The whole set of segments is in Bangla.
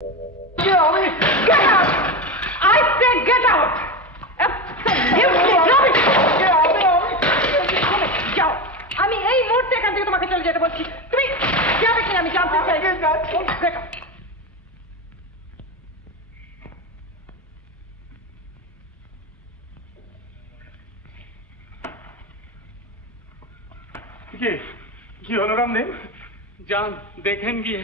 Get out! I said get out! Absolutely rubbish! যাও, আমি এই মুহূর্তে এখান থেকে তোমাকে চলে যেতে বলছি। তুমি যাবে কিনা আমি জানতে চাই। Get out! কি হলো রামদেব? যান দেখেন গিয়ে।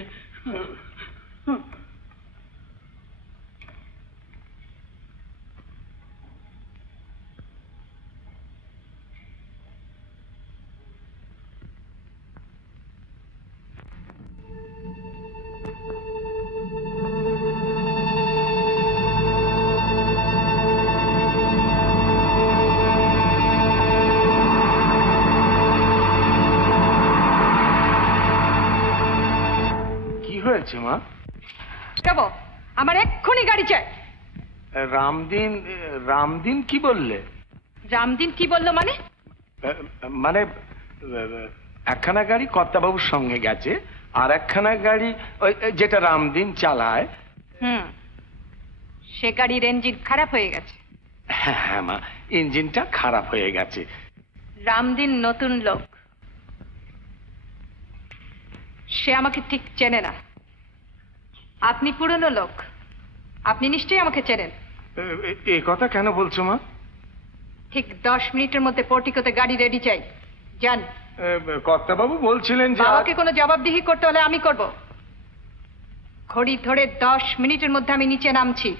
হয়েছে মা? দেব, আমার এক্ষুনি গাড়ি চাই। রামদিন কি বললে? রামদিন কি বললো মানে? মানে একখানা গাড়ি কর্তাবাবুর সঙ্গে গেছে, আর একখানা গাড়ি ওই যেটা রামদিন চালায়। সে গাড়ির ইঞ্জিন খারাপ হয়ে গেছে। হ্যাঁ মা, ইঞ্জিনটা খারাপ হয়ে গেছে। রামদিন নতুন লোক, সে আমাকে ঠিক চেনে না। আপনি পুরনো লোক, আপনি নিশ্চয়ই আমাকে চেনেন। এই কথা কেন বলছো মা? ঠিক 10 মিনিটের মধ্যে পোর্টিকোতে গাড়ি রেডি চাই। যান। কর্তাবাবু বলছিলেন যে বাবাকে কোনো জবাবদিহি করতে হলে আমি করব। ঘড়ি ধরে 10 মিনিটের মধ্যে আমি নিচে নামছি,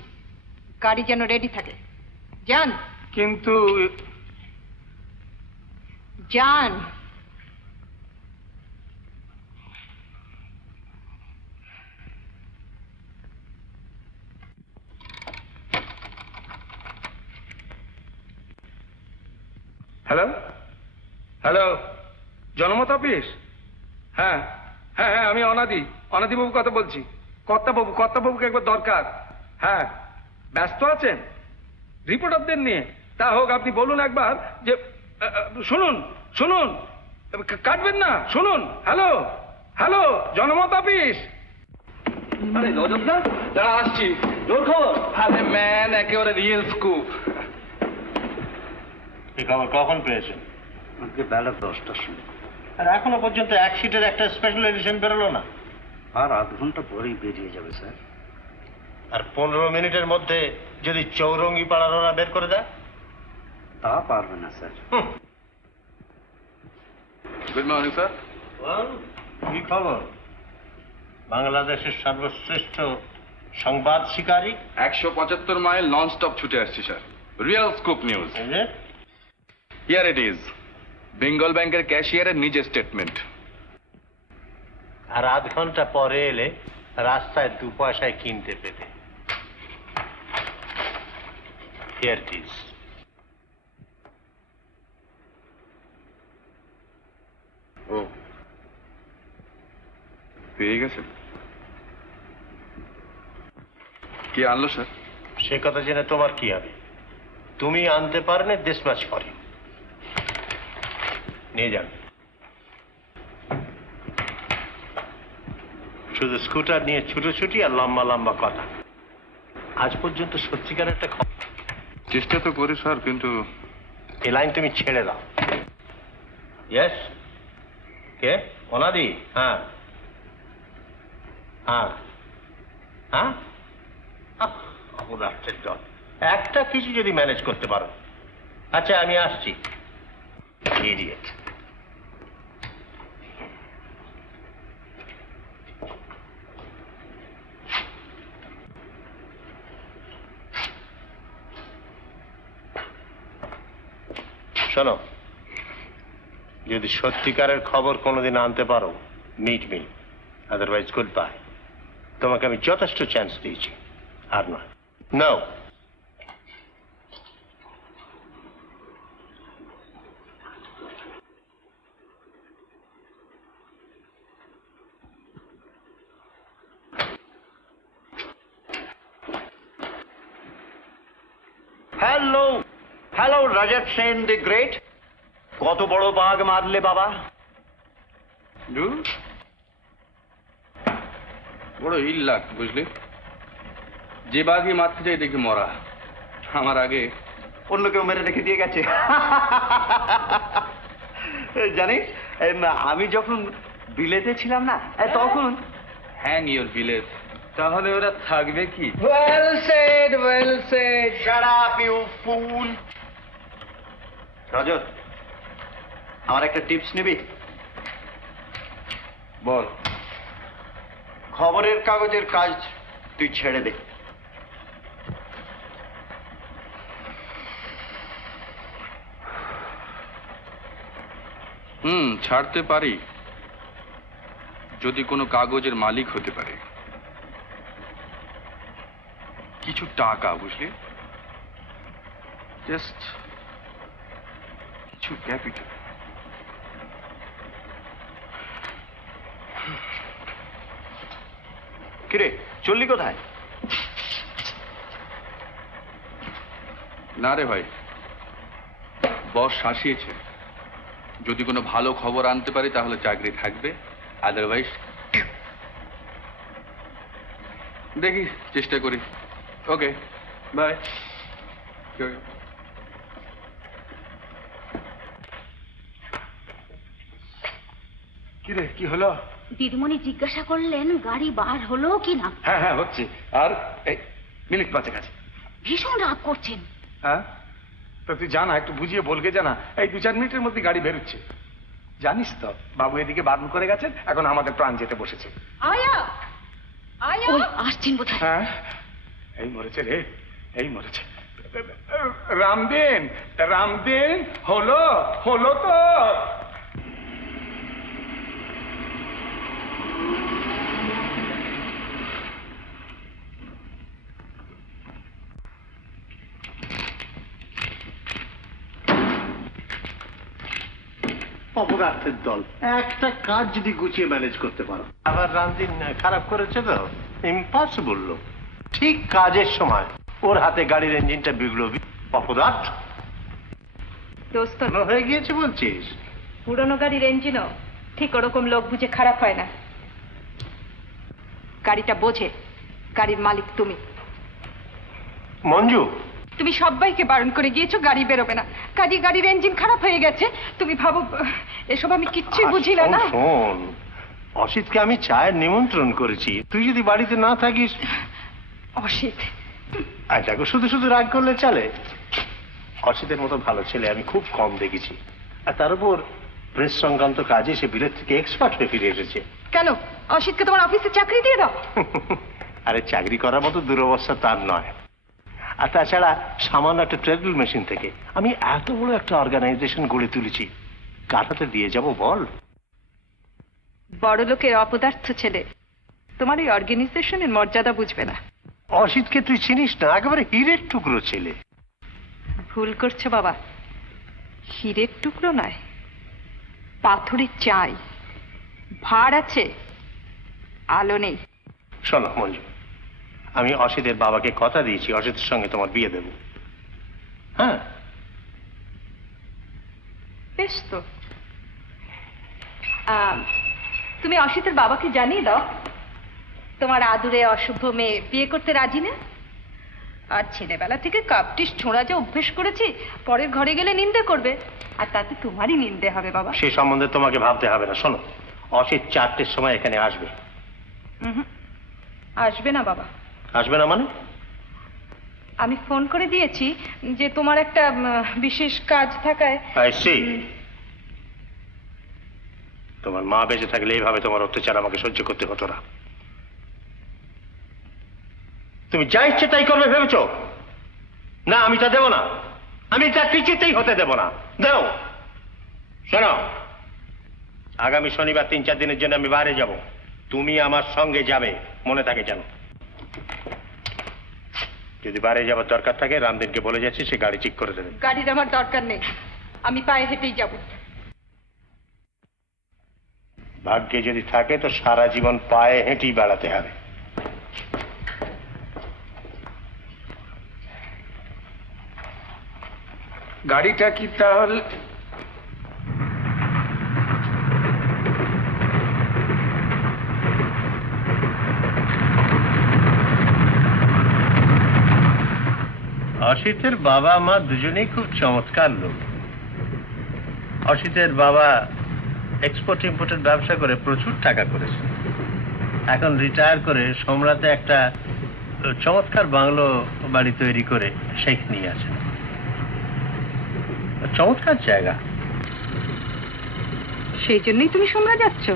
গাড়ি যেন রেডি থাকে। যান। কিন্তু যান। হ্যালো হ্যালো, জনমত অফিস? হ্যাঁ হ্যাঁ হ্যাঁ, আমি অনাদিবাবু কথা বলছি। কর্তাবাবুকে একবার দরকার। হ্যাঁ, ব্যস্ত আছেন রিপোর্টারদের নিয়ে? তা হোক, আপনি বলুন একবার যে শুনুন কাটবেন না, শুনুন। হ্যালো হ্যালো, জনমত অফিস? আরে রজতদা, দাঁড়া আসছি। জোর খবর? আরে ম্যান, একেবারে রিয়েল স্কুপ। এই খবর কখন পেয়েছেন? আজকে বেলা 10টার সময়। আর এখনো পর্যন্ত এক সিটের একটা স্পেশাল এডিশন বেরোলো না। আর আধ ঘন্টা পরেই বেরিয়ে যাবে স্যার। আর 15 মিনিটের মধ্যে যদি চৌরঙ্গি পাড়ার ওরা বের করে দেয়? তা পারবে না স্যার। Good morning sir. কি খবর? বাংলাদেশের সর্বশ্রেষ্ঠ সংবাদ শিকারী 175 মাইল নন স্টপ ছুটে আসছি sir. Real scoop news. Here it is. Bengal ব্যাংকের ক্যাশিয়ারের নিজের স্টেটমেন্ট। আর আধ ঘন্টা পরে এলে রাস্তায় 2 পয়সায় কিনতে পেতে। Here it is. ও, পেয়ে গেছেন? কি আনলো স্যার? সে কথা জেনে তোমার কি হবে? তুমি আনতে পারলে দেশ ম্যাচ করে নিয়ে যান। শুধু স্কুটার নিয়ে ছুটোছুটি আর লম্বা লম্বা কথা। আজ পর্যন্ত সত্যিকার একটা খবর। চেষ্টা তো করি স্যার, কিন্তু এই লাইন তুমি ছেড়ে দাও। ইয়েস, কে? অনাদি? হ্যাঁ হ্যাঁ হ্যাঁ, অপরাধের দল। একটা কিছু যদি ম্যানেজ করতে পারো। আচ্ছা, আমি আসছি। ইডিয়েট। শোনো, যদি সত্যিকারের খবর কোনোদিন আনতে পারো, meet me, otherwise good bye. তোমাকে আমি যথেষ্ট চান্স দিয়েছি, আর নয়। No. Hello hello, Rajat Sen the great. কত বড় বাঘ মারলে বাবা? বড় ইল লাগ, বুঝলি? যে বাঘই মারতে যাই দেখি মরা। আমার আগে অন্য কেউ মেরে রেখে দিয়ে গেছে। জানিস আমি যখন বিলেতে ছিলাম না তখন হ্যাং ইউর ভিলেজ। তাহলে ওরা থাকবে কি? Well said, well said. Shut up, you fool! রজত, আমার একটা টিপস নিবি? বল। খবরের কাগজের কাজ তুই ছেড়ে দে। ছাড়তে পারি যদি কোনো কাগজের মালিক হতে পারে। কিছু টাকা, বুঝলি, জাস্ট কিছু ক্যাপিটাল। কিরে, চললি কোথায়? না রে ভাই, বস শাসিয়েছে, যদি কোনো ভালো খবর আনতে পারি তাহলে চাকরি থাকবে, আদারওয়াইজ দেখি চেষ্টা করি। ওকে, বাই। কিরে, কি হলো? দিদিমণি জিজ্ঞাসা করলেন গাড়ি বার হলো কি না। হ্যাঁ হ্যাঁ, হচ্ছে। আর এই মিনিট পাঁচেক আছে। ভীষণ রাগ করছেন। হ্যাঁ, তো তুই জানা, একটু বুঝিয়ে বলকে জানা, এই 2-4 মিনিটের মধ্যে গাড়ি বেরোচ্ছে। জানিস তো, বাবু এদিকে বারণ করে গেছেন, এখন আমাদের প্রাণ যেতে বসেছে। আয়া আয়া, ওই আসছেন বোধহয়। হ্যাঁ, এই মরেছে রে, এই মরেছে। রামদিন, রামদিন, হলো হলো তো। অপরাধের দল, একটা কাজ যদি গুছিয়ে ম্যানেজ করতে পারো। আবার রামদিন খারাপ করেছে তো, ইম্পসিবল লোক। ঠিক কাজের সময় ওর হাতে গাড়ির ইঞ্জিনটা বিগড়ো। অপরাধ দোস্ত, হয়ে গিয়েছে বলছিস? পুরনো গাড়ির ইঞ্জিনও ঠিক ওরকম লোক বুঝে খারাপ হয় না। গাড়িটা বোঝে গাড়ির মালিক তুমি। মঞ্জু, তুমি সবাইকে বারণ করে গিয়েছো গাড়ি বেরোবে না, কাজে গাড়ির ইঞ্জিন খারাপ হয়ে গেছে। তুমি ভাবো এসব আমি কিচ্ছুই বুঝি না। না শোন, অসিতকে আমি চায়ের নিমন্ত্রণ করেছি, তুই যদি বাড়িতে না থাকিস। অসিত, দেখো, শুধু শুধু রাগ করলে চলে? অসিতের মতো ভালো ছেলে আমি খুব কম দেখেছি। আর তার উপর প্রেস সংক্রান্ত কাজে সে বিলেত থেকে এক্সপার্ট হয়ে ফিরে এসেছে। কেন অসিতকে তোমার অফিসে চাকরি দিয়ে দাও। আরে চাকরি করার মতো দুরবস্থা তার নয়। আর তাছাড়া সামান্য একটা ট্রেডমিল মেশিন থেকে আমি এত বড় একটা অর্গানাইজেশন গড়ে তুলেছি, কার হাতে দিয়ে যাব বল? বড় লোকের অপদার্থ ছেলে তোমার এই অর্গানাইজেশনের মর্যাদা বুঝবে না। অসিতকে তুই চিনিস না, একেবারে হীরের টুকরো ছেলে। ভুল করছো বাবা, হীরের টুকরো নয়, পাথরের চাই। ভাড় আছে, আলো নেই। শোনো মঞ্জু, আমি অসিতের বাবাকে কথা দিয়েছি অসিতের সঙ্গে তোমার বিয়ে দেব। হ্যাঁ, বেশ তো, তুমি অসিতের বাবাকে জানিয়ে দাও তোমার আদুরে অশুভ মেয়ে বিয়ে করতে রাজি না। আর ছেলেবেলা থেকে কাপটিস ছোঁড়া যে অভ্যেস করেছি, পরের ঘরে গেলে নিন্দে করবে, আর তাতে তোমারই নিন্দে হবে বাবা। সে সম্বন্ধে তোমাকে ভাবতে হবে না। শোনো, অসিত 4টের সময় এখানে আসবে। আসবে না বাবা। আসবে না মানে? আমি ফোন করে দিয়েছি যে তোমার একটা বিশেষ কাজ থাকায়। I see. তোমার মা বেঁচে থাকলে এইভাবে তোমার অত্যাচার আমাকে সহ্য করতে হতো না। তুমি যা ইচ্ছে তাই করবে ভেবেছো? না, আমি তা দেব না। আমি তা কিছুতেই হতে দেব না। দাও। শোনো, আগামী শনিবার 3-4 দিনের জন্য আমি বাইরে যাব, তুমি আমার সঙ্গে যাবে, মনে থাকে যেন। যদি বাইরে যাবার দরকার থাকে রামদিনকে বলে যাচ্ছি, সে গাড়ি ঠিক করে দেবে। গাড়ির আমার দরকার নেই, আমি পায়ে হেঁটেই যাব। ভাগ্যে যদি থাকে তো সারা জীবন পায়ে হেঁটেই বেড়াতে হবে। গাড়িটা কি তাহলে? অসিতের বাবা মা দুজনেই খুব চমৎকার লোক। অসিতের বাবা এক্সপোর্ট ইম্পোর্টের ব্যবসা করে প্রচুর টাকা করেছে। এখন রিটায়ার করে সোমরাতে একটা চমৎকার বাংলো বাড়ি তৈরি করে সেইখানেই আছে। চমৎকার জায়গা। সেই জন্যই তুমি সোমরা যাচ্ছ?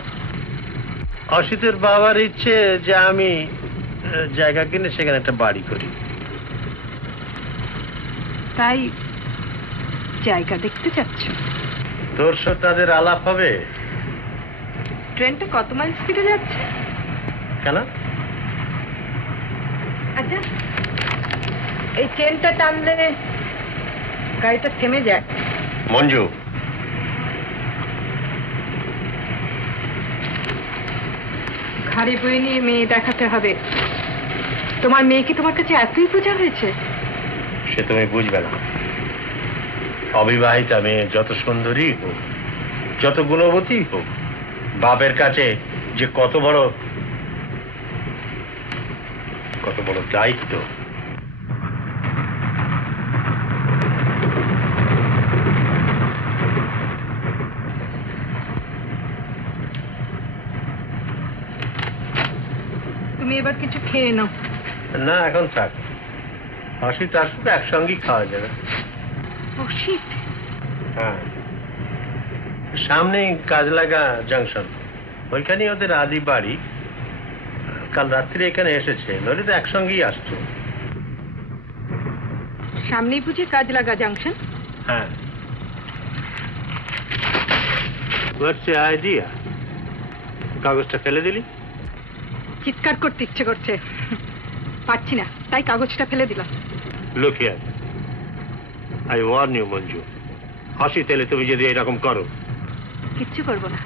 অসিতের বাবার ইচ্ছে যে আমি জায়গা কিনে সেখানে একটা বাড়ি করি। তাই জায়গা দেখতে যাচ্ছ? তোর সাথে তাদের আলাপ হবে। ট্রেনটা কত মাইল স্পিডে যাচ্ছে? কেন? আচ্ছা, এই চেনটা টানলে গাড়িটা থেমে যায়। মঞ্জু, ঘাড়ি বয়ে নিয়ে মেয়ে দেখাতে হবে। তোমার মেয়েকে তোমার কাছে এতই বোঝা হয়েছে? সে তুমি বুঝবে না। অবিবাহিতা মেয়ে যত সুন্দরী হোক, যত গুণবতী হোক, বাপের কাছে যে কত বড় দায়িত্ব। তুমি এবার কিছু খেয়ে নাও। না, এখন থাক। অসিত আসলে একসঙ্গেই খাওয়া যাবে। অসিত? হ্যাঁ, সামনেই কাজলাগা জংশন, ওইখানেই ওদের আদি বাড়ি। কাল রাত্রে এখানে এসেছে, নইলে তো একসঙ্গেই আসতো। সামনেই বুঝি কাজলাগা জাংশন? হ্যাঁ। What's the idea? কাগজটা ফেলে দিলি? চিৎকার করতে ইচ্ছে করছে, পারছি না, তাই কাগজটা ফেলে দিলাম। Look here, I warn you, Manju. হাসি তেলে তুমি যদি এরকম করো। কিচ্ছু করবো না।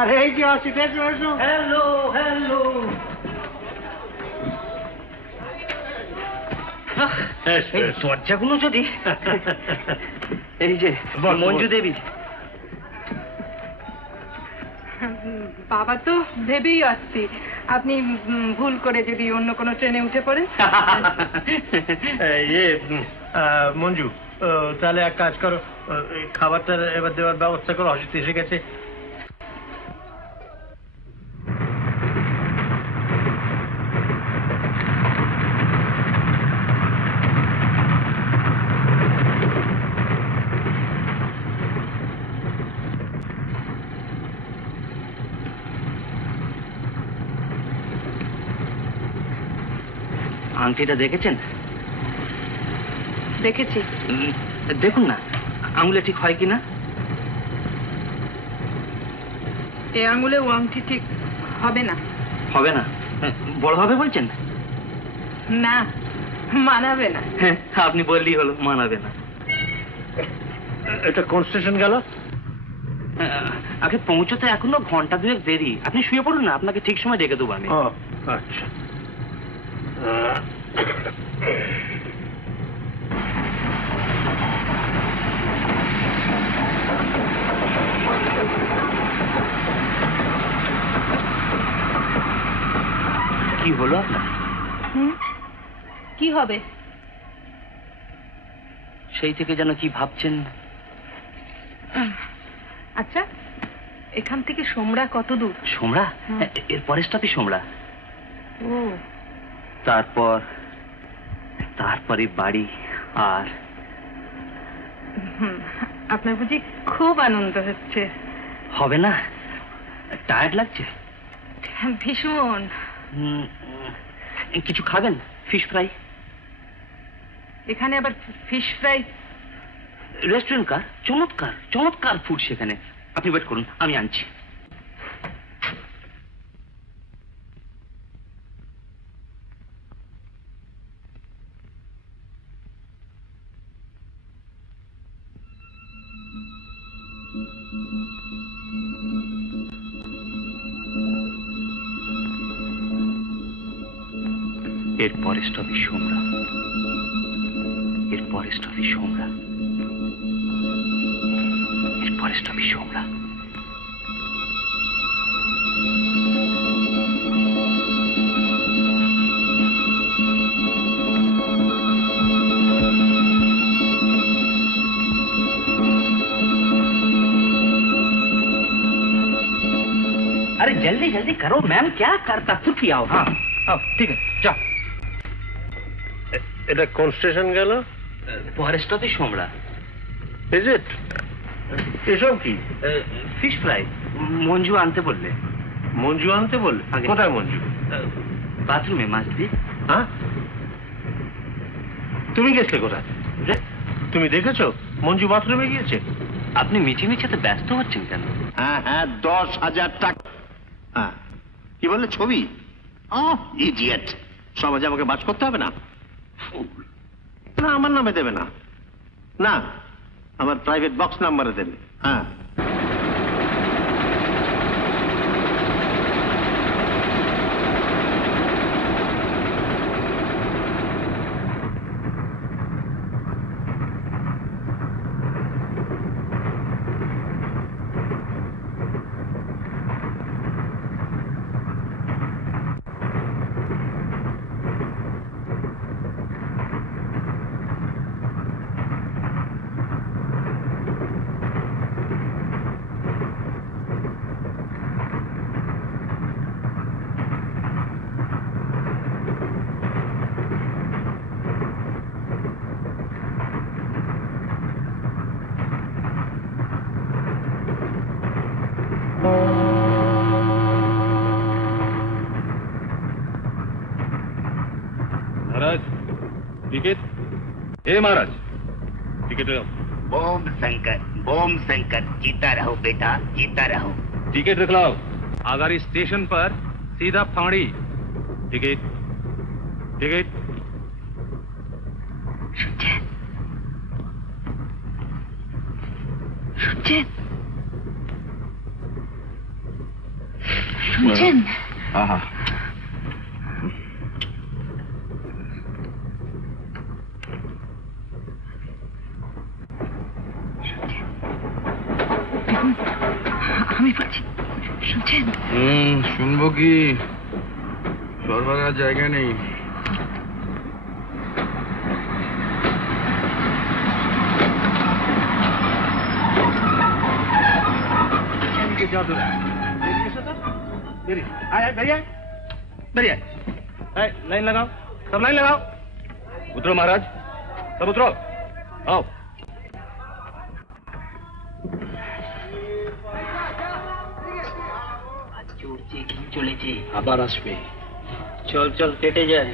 আরে এই যে অসিত, এসো এসো। Hello hello. এই দরজাগুলো যদি এই যে মঞ্জু দেবী। বাবা তো ভেবেই আসছি আপনি ভুল করে যদি অন্য কোনো ট্রেনে উঠে পড়েন। মঞ্জু, তাহলে এক কাজ করো, এই খাবারটা এবার দেওয়ার ব্যবস্থা করো। অসিত এসে গেছে। আংটিটা দেখেছেন? দেখেছি। দেখুন না আঙুলে ঠিক হয় কিনা। এই আঙুলে ও আংটি ঠিক হবে না। হবে না? বড় হবে বলছেন? না, মানাবে না। হ্যাঁ, আপনি বললেই হলো, মানাবে না। এটা কোন স্টেশন গেল? আগে পৌঁছতে এখনো ঘন্টা দুয়েক দেরি। আপনি শুয়ে পড়ুন না, আপনাকে ঠিক সময় ডেকে দেবো আমি। আচ্ছা। কি হলো আপনার? কি হবে? সেই থেকে যেন কি ভাবছেন। আচ্ছা, এখান থেকে সোমরা কত দূর? সোমরা? এর পরের স্টপই সোমরা। ও, তারপরে বাড়ি। আর আপনার বুঝি খুব আনন্দ হচ্ছে? হবে না? টায়ার্ড লাগছে? ভীষণ। কিছু খাবেন? Fish fry. এখানে আবার ফিশ ফ্রাই? রেস্টুরেন্ট কার, চমৎকার চমৎকার ফুড সেখানে। আপনি ওয়েট করুন, আমি আনছি। এর পরের স্টপই সোমরা, এর পরের স্টপই সোমরা, এর পরের স্টপই সোমরা। अरे जल्दी जल्दी करो मैम, क्या करता चुप आओ। हाँ आओ, ठीक है जाओ। এটা কোন স্টেশন গেল? ফরেস্টতে সোমরা। Is it? এসব কি? Fish fry. মঞ্জু আনতে বললে। মঞ্জু আনতে বললে? আগে। কোথায় মঞ্জু? বাথরুমে মাছ দি। হ্যাঁ, তুমি গেছিলে কোথায়? তুমি দেখেছো মঞ্জু বাথরুমে গিয়েছে? আপনি মিছিমিছিতে ব্যস্ত হচ্ছেন কেন? হ্যাঁ হ্যাঁ, 10,000 টাকা। হ্যাঁ, কি বললে? ছবি? ইডিয়েট! সমাজে আমাকে বাস করতে হবে না? না, আমার নামে দেবে না, না আমার প্রাইভেট বক্স নাম্বারে দেবে। হ্যাঁ, महाराज टिकट। हे महाराज टिकट। बोम शंकर, जीता रहो बेटा, जीता रहो। टिकट रख लाओ। आगारी स्टेशन पर सीधा फाड़ी। Ticket ticket. শুনছেন? हाँ আমি বলছি, শুনছেন? শুনবো কি, সর্বদার জায়গা নেই। लाइन लगाओ, सब लाइन लगाओ। उतरो महाराज, सब उतरो। आओ। চলেছে আবার আসবে। চল চল কেটে যায়।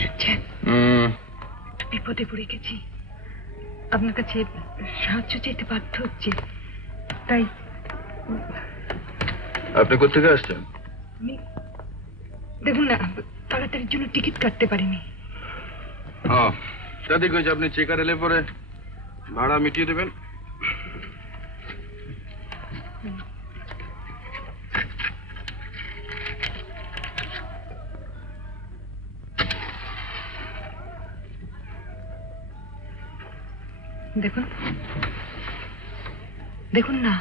শুনছেন? বিপদে পড়ে গেছি, আপনার কাছে সাহায্য চাইতে বাধ্য হচ্ছে, তাই আপনি কোথেকে আসছেন? আমি দেখুন না, তাড়াতাড়ির জন্য টিকিট কাটতে পারিনি। হ্যাঁ, ঠিক হয়েছে। আপনি চেকার এলে পরে ভাড়া মিটিয়ে দেবেন। দেখুন, দেখুন না,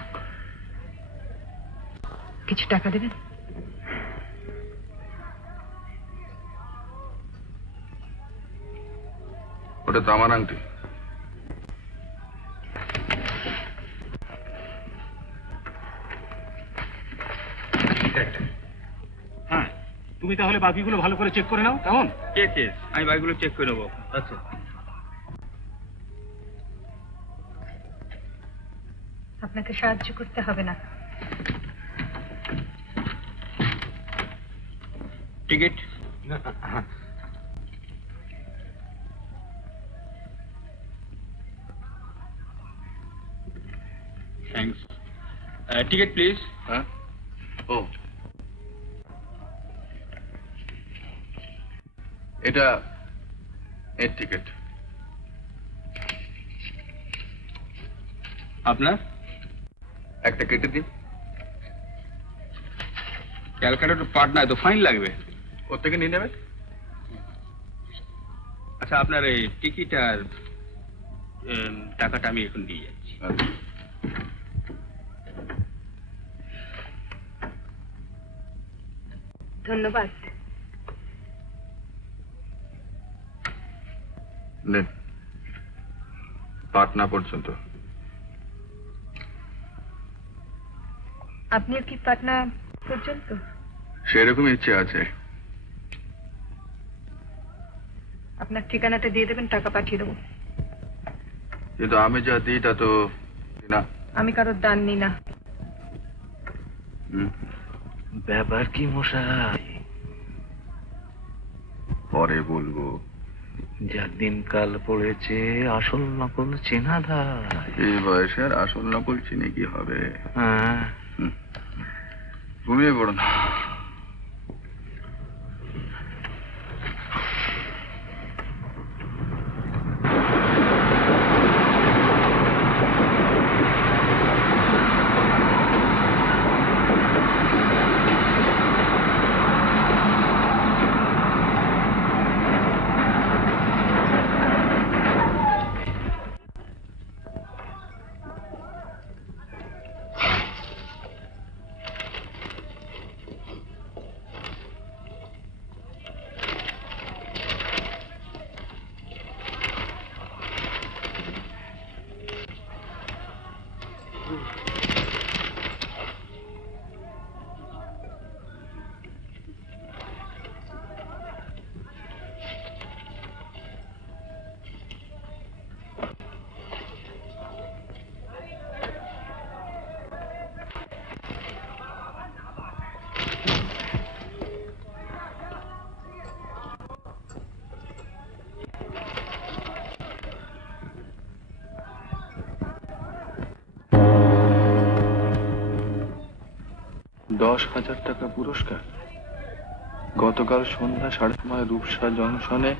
কিছু টাকা দেবেন? ওটা তো আমার আংটি। হ্যাঁ, তুমি তাহলে বাকিগুলো ভালো করে চেক করে নাও, কেমন? ঠিক আছে, আমি বাকিগুলো চেক করে নেবো। আচ্ছা। আপনাকে সাহায্য করতে হবে না। টিকিট। থ্যাঙ্কস। Ticket please. হ্যাঁ, ও এটা এর টিকিট। আপনার একটা কেটে দিন। ক্যালকাটা টু পাটনা, তো ফাইন লাগবে। ওর থেকে নিয়ে নেবে। আচ্ছা, আপনার এই টিকিট আর টাকাটা আমি এখন দিয়ে যাচ্ছি। ধন্যবাদ। নেন, পাটনা পর্যন্ত। আপনিও কি পাটনা পর্যন্ত? সেরকম ইচ্ছে আছে। আপনার ঠিকানাটা দিয়ে দেবেন, টাকা পাঠিয়ে দেবো। কিন্তু আমি যা দিই তা তো না। আমি কারোর দান নিই না। ব্যাপার কি মশাই? পরে বলবো। যা দিনকাল পড়েছে আসল নকল চেনা ধার। এই বয়সে আর আসল নকল চিনে কি হবে? হ্যাঁ, ঘুমিয়ে পড়ুন। টাকা পুরস্কার। গতকাল সন্ধ্যা 9:30 রূপসা জংশনে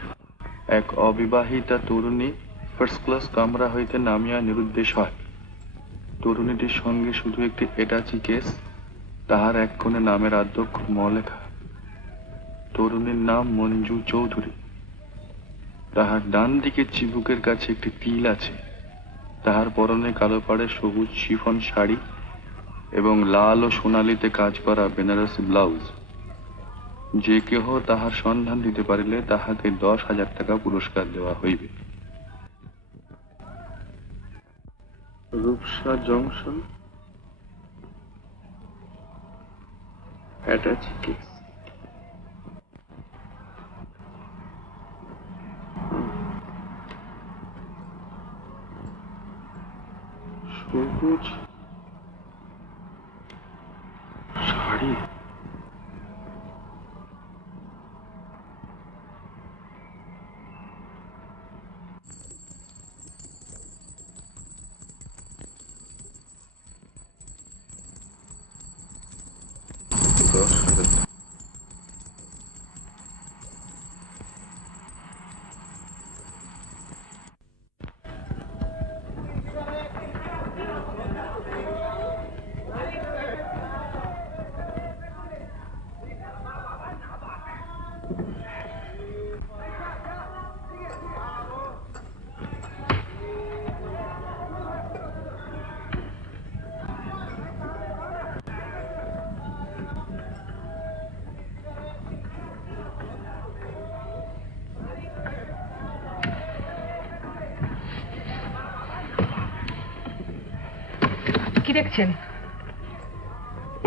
এক অবিবাহিতা তরুণী ফার্স্ট ক্লাস কামরা হইতে নামিয়া নিরুদ্দেশ হয়। তরুণীটির সঙ্গে শুধু একটি এটাচি কেস, তাহার এক কোণে নামের আদ্যক্ষ ম লেখা। তরুণীর নাম মঞ্জু চৌধুরী। তাহার ডান দিকে চিবুকের কাছে একটি তিল আছে। তাহার পরনে কালো পাড়ে সবুজ শিফন শাড়ি এবং লাল ও সোনালিতে কাজ করা বেনারসি ব্লাউজ। যে কেহ তাহার সন্ধান দিতে পারিলে তাহাকে 10,000 টাকা পুরস্কার দেওয়া হইবে। Rupsa junction, attache case. সবুজ শাড়ি। কি দেখছেন?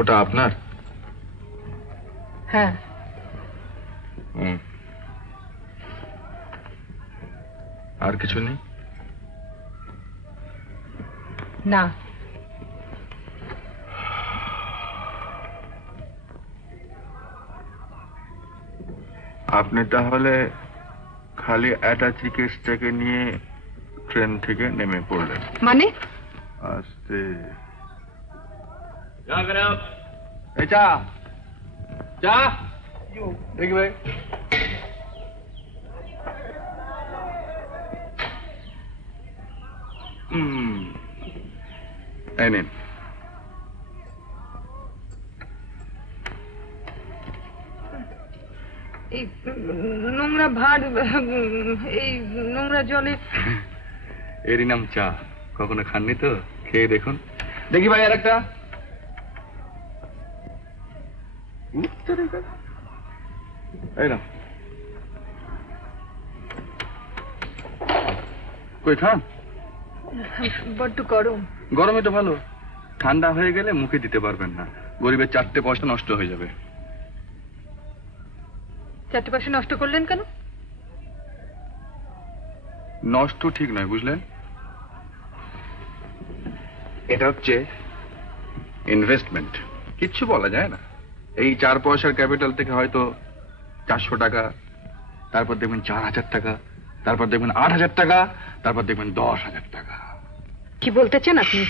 ওটা আপনার? হ্যাঁ। আর কিছু নেই? না। আপনি তাহলে খালি অ্যাটাচি কেসটাকে নিয়ে ট্রেন থেকে নেমে পড়লেন? মানে? আস্তে এই চা চা দেখবে এই নিন। এই নোংরা ভার এই নোংরা জলে এরই নাম চা। কখনো খাননি তো, খেয়ে দেখুন। দেখি ভাই আর একটা। এই না কই খান। বড্ড গরম। গরমে তো ভালো, ঠান্ডা হয়ে গেলে মুখে দিতে পারবেন না, গরিবের 4টে পয়সা নষ্ট হয়ে যাবে। 4টে পয়সা নষ্ট করলেন কেন? নষ্ট ঠিক নয়, বুঝলেন? এটা হচ্ছে ইনভেস্টমেন্ট, কিচ্ছু বলা যায় না। এই 4 পয়সার ক্যাপিটাল থেকে হয়তো 400 টাকা, তারপর দেখবেন 4000 টাকা, তারপর দেখবেন 8000 টাকা, তারপর দেখবেন 10,000 টাকা। কি বলতে চান আপনি?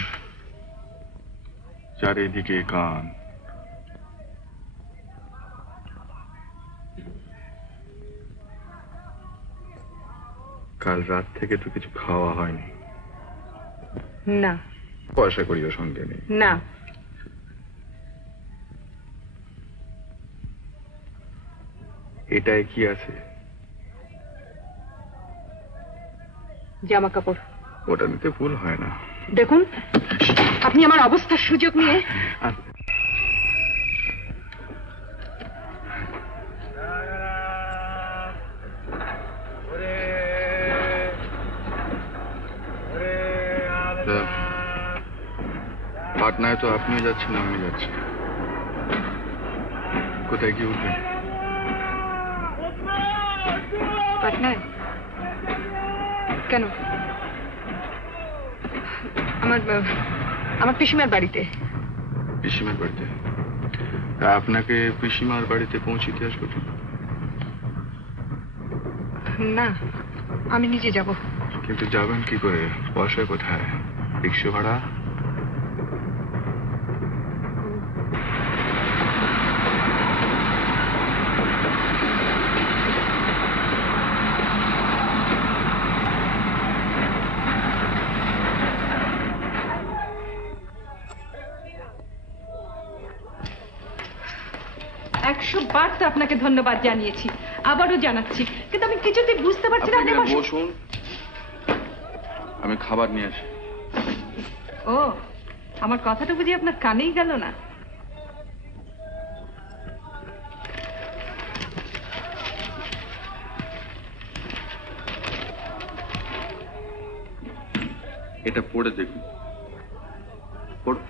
চারিদিকে কান। কাল রাত থেকে তো কিছু খাওয়া হয়নি। না। পয়সা করিও সঙ্গে নেই। না। এটায় কি আছে? জামা কাপড়। ওটা নিতে ভুল হয় না। দেখুন, আপনি আমার অবস্থার সুযোগ নিয়ে পাটনায় তো আপনিও যাচ্ছেন, আমিও যাচ্ছি। কোথায় গিয়ে উঠবেন? পাটনায়? কেন? আমার পিসিমার বাড়িতে। পিসিমার বাড়িতে? আপনাকে পিসিমার বাড়িতে পৌঁছে দিয়ে আসবো? না, আমি নিজে যাব। কিন্তু যাবেন কি করে? পয়সা কোথায়? রিক্সা ভাড়া? বার তো আপনাকে ধন্যবাদ জানিয়েছি, আবারও জানাচ্ছি, কিন্তু আমি কিছুতেই বুঝতে পারছি না। বসুন, আমি খাবার নিয়ে আসি। ও, আমার কথাটা বুঝি আপনার কানেই গেল না? এটা পড়ে দেখুন। পড়।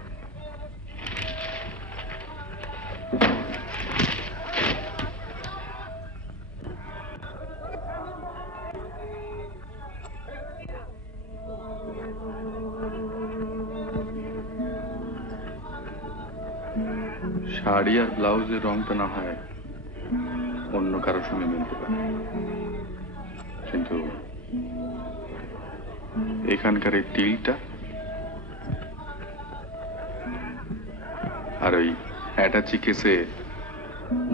শাড়ি আর ব্লাউজের রংটা না হয় অন্য কারোর সঙ্গে মিলতে পারে, কিন্তু এখানকার এই টিলটা আর ওই অ্যাটাচি কেসে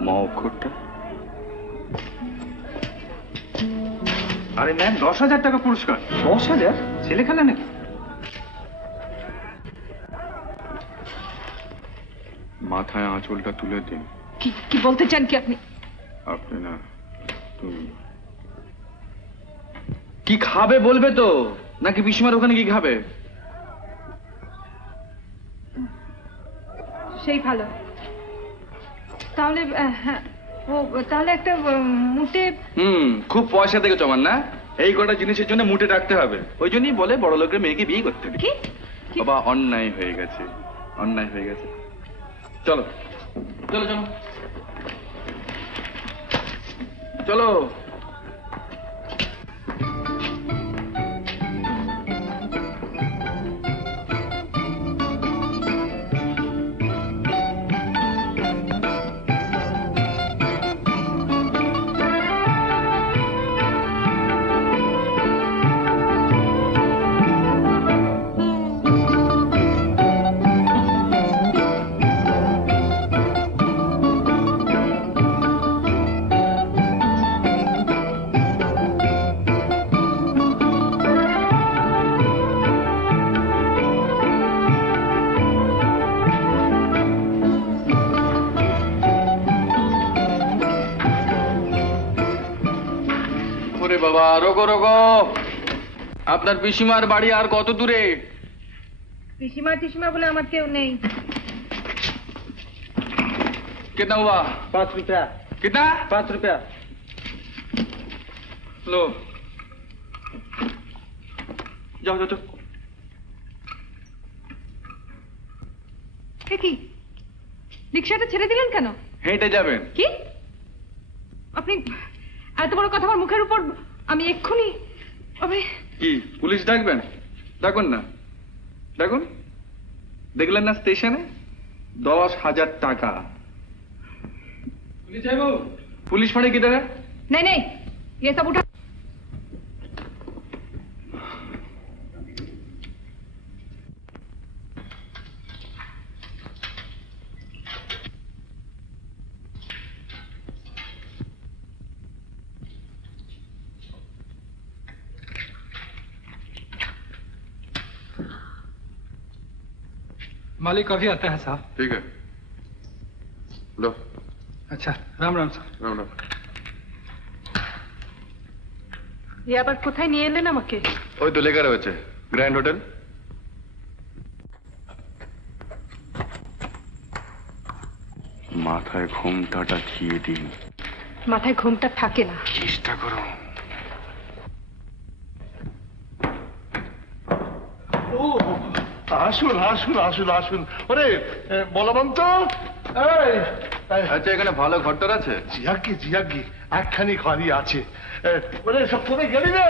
ম অক্ষরটা। আরে ম্যাম, 10,000 টাকা পুরস্কার। 10,000? ছেলে খেলা নাকি? মাথায় আঁচলটা তুলে দিন। কি বলতে চান কি আপনি? আপনি না, তুমি। কি খাবে বলবে তো, নাকি পিসিমার ওখানে কি খাবে? সেই ভালো। তাহলে তাহলে একটা মুটে। খুব পয়সা থেকে জমান না, এই কটা জিনিসের জন্য মুটে রাখতে হবে। ওই জন্যই বলে বড় লোকের মেয়েকে বিয়ে করতে হবে। কি? বাবা, অন্যায় হয়ে গেছে, অন্যায় হয়ে গেছে। চলো চলো চলো চলো। ওরে বাবা, রোগো রোগো, আপনার পিসিমার বাড়ি আর কত দূরে? পিসিমা টিসিমা বলে আমার কেউ নেই। कितना हुआ? 5 रुपया। कितना? 5 रुपया। लो, जाओ जाओ जाओ। কি রিক্সাটা ছেড়ে দিলেন কেন? হেঁটে যাবেন? কি আপনি এত বড় কথা আমার মুখের উপর? আমি এক্ষুনি কি পুলিশ ডাকবেন? ডাকুন না, ডাকুন। দেখলেন না স্টেশনে 10,000 টাকা। पुलिस फाड़ी किधर है? नहीं नहीं, ये सब उठा। मालिक अभी आता है साहब। ठीक है, लो। अच्छा, राम राम साहब। राम राम। ये আবার কোথায় নিয়ে এলেন আমাকে? ওই তো লেখা রয়েছে গ্র্যান্ড হোটেল। মাথায় ঘোমটাটা দিয়ে দিন। মাথায় ঘোমটা থাকে না। চেষ্টা করো। আসুন আসুন আসুন আসুন। ওরে বলবন্ত, আচ্ছা, এখানে ভালো ঘরটার আছে? জিয়াগি একখানি ঘরই আছে। ওরে সব কোথায় গেলি রে?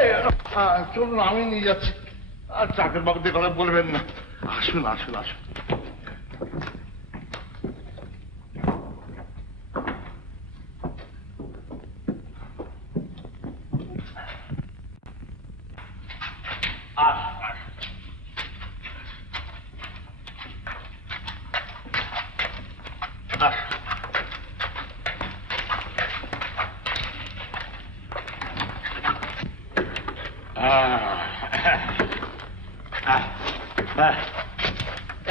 চলুন আমি নিয়ে যাচ্ছি। আর চাকর বাবুদের কথা বলবেন না। আসুন আসুন আসুন।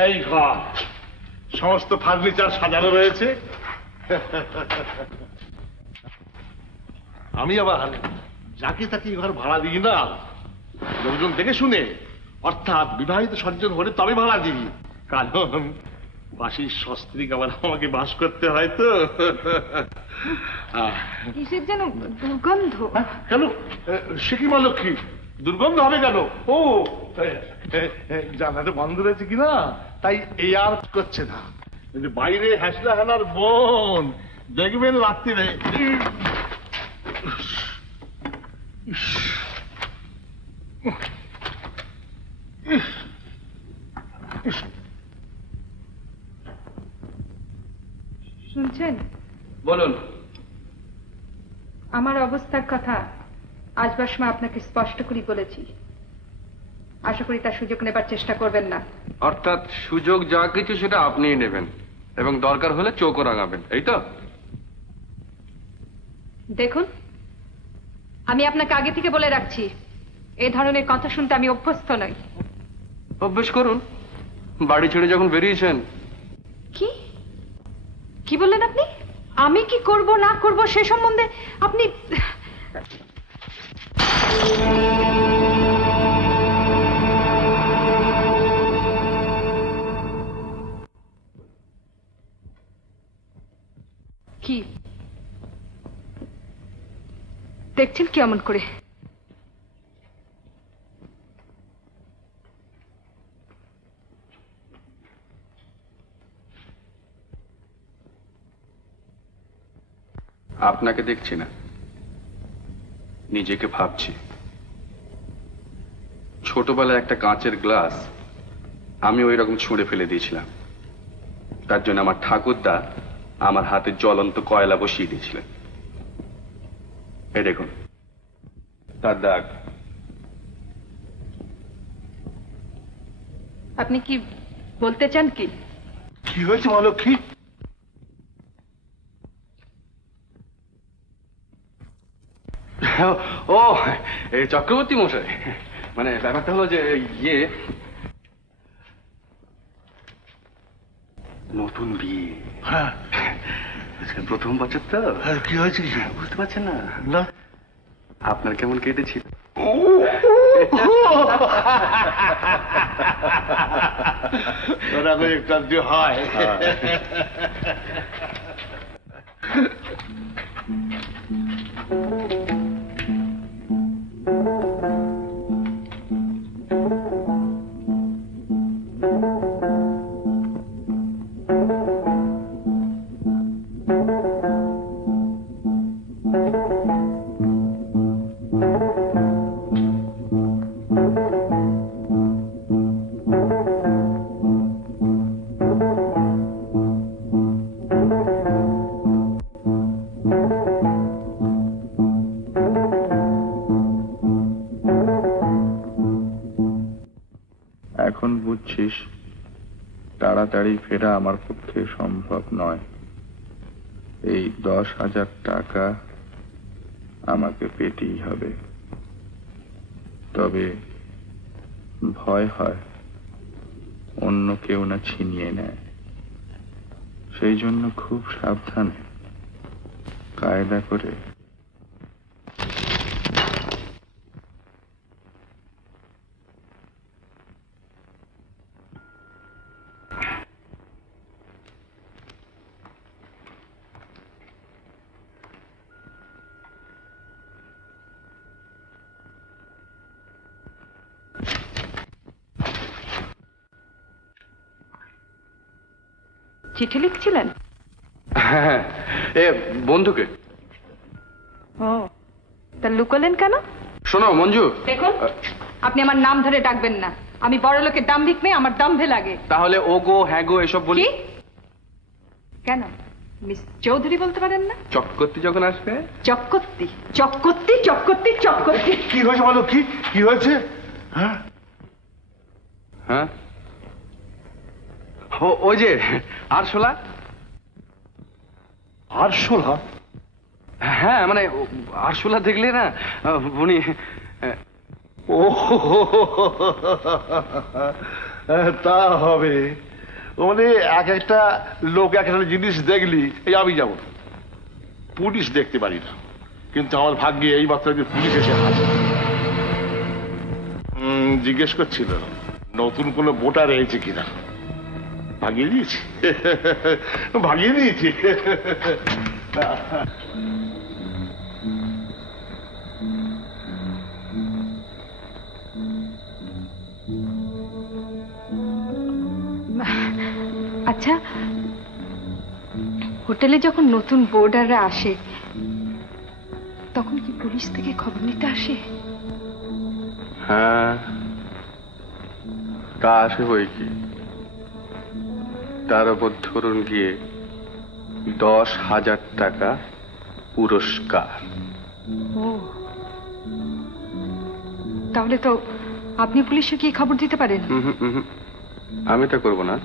এই ঘর, সমস্ত ফার্নিচার সাজানো রয়েছে। আমি আবার যাকে তাকে ঘর ভাড়া দিই না, লোকজন দেখে শুনে, অর্থাৎ বিবাহিত সজ্জন হলে তবে ভাড়া দিই। কারণ বাসির সস্ত্রীক আবার আমাকে বাস করতে হয় তো। কিসের যেন দুর্গন্ধ। কেন, সে কি মা লক্ষ্মী, দুর্গন্ধ হবে কেন? ও জানাতে বন্ধ রয়েছে কিনা, তাই এই আর করছে না। বাইরে হ্যাসলা হেনার বোন দেখবেন রাত্রিরে। শুনছেন? বলুন। আমার অবস্থার কথা আসবার সময় আপনাকে স্পষ্ট করে বলেছি। আশা করি তার সুযোগ নেবার চেষ্টা করবেন না। অর্থাৎ সুযোগ যা কিছু সেটা আপনিই নেবেন এবং দরকার হলে চোখও রাঙাবেন, এই তো? দেখুন, আমি আপনাকে আগে থেকে বলে রাখছি, এই ধরনের কথা শুনতে আমি অভ্যস্ত নই। অভ্যেস করুন, বাড়ি ছেড়ে যখন বেরিয়েছেন। কি কি বললেন আপনি? আমি কি করব না করব সে সম্বন্ধে আপনি? কি দেখছেন কি এমন করে? আপনাকে দেখছি না, নিজেকে ভাবছি। ছোটবেলায় একটা কাঁচের গ্লাস আমি ওই রকম ছুঁড়ে ফেলে দিয়েছিলাম। তার জন্য আমার ঠাকুরদা আমার হাতে জ্বলন্ত কয়লা বসিয়ে দিয়েছিলেন। এই দেখুন তার দাগ। আপনি কি বলতে চান? কি কি হয়েছে মা লক্ষ্মী? ও, এই চক্রবর্তী মশাই, মানে ব্যাপারটা হলো যে ইয়ে, নতুন বিয়ে। প্রথম বছর তো। কি হয়েছে? বুঝতে পারছেন না? না। আপনার কেমন কেটেছিল? ওরকম একটু হয়। এখন বুঝছিস তাড়াতাড়ি ফেরা আমার পক্ষে সম্ভব নয়। এই 10,000 টাকা আমাকে পেতেই হবে। তবে ভয় হয় অন্য কেউ না ছিনিয়ে নেয়, সেই জন্য খুব সাবধানে কায়দা করে চিঠি লিখছিলেন? হ্যাঁ, এ বন্ধুকে। ও, তা লুকোলেন কেন? শোনো মঞ্জু, দেখুন, আপনি আমার নাম ধরে ডাকবেন না। আমি বড় লোকের দাম্ভিক মেয়ে, আমার দম্ভে লাগে। তাহলে ও গো হ্যাঁ গো এসব বলি কি? কেন মিস চৌধুরী বলতে পারেন না? চক্করতি যখন আসবে। চক্করতি চক্করতি চক্করতি চক্করতি। কি হয়েছে বলো? কি হয়েছে? হ্যাঁ, হ্যাঁ, ওই যে আরশোলা। আরশোলা? হ্যাঁ, মানে আরশোলা দেখলে না উনি। ও তা হবে, মানে এক একটা লোক এক একটা জিনিস দেখলি, এই আমি যাবো পুলিশ দেখতে পারি না, কিন্তু আমার ভাগ্যে এই মাত্র পুলিশ এসে হাজির। জিজ্ঞেস করছিল নতুন কোনো ভোটার এসেছে কিনা। ভাগিয়ে দিয়েছি, ভাগিয়ে দিয়েছি। আচ্ছা, হোটেলে যখন নতুন বোর্ডাররা আসে তখন কি পুলিশ থেকে খবর নিতে আসে? হ্যাঁ, তা আসে বই কি। তার উপর ধরুন গিয়ে 10,000 টাকা পুরস্কার। ও, তাহলে তো আপনি পুলিশে কি খবর দিতে পারেন? আমি তা করব না,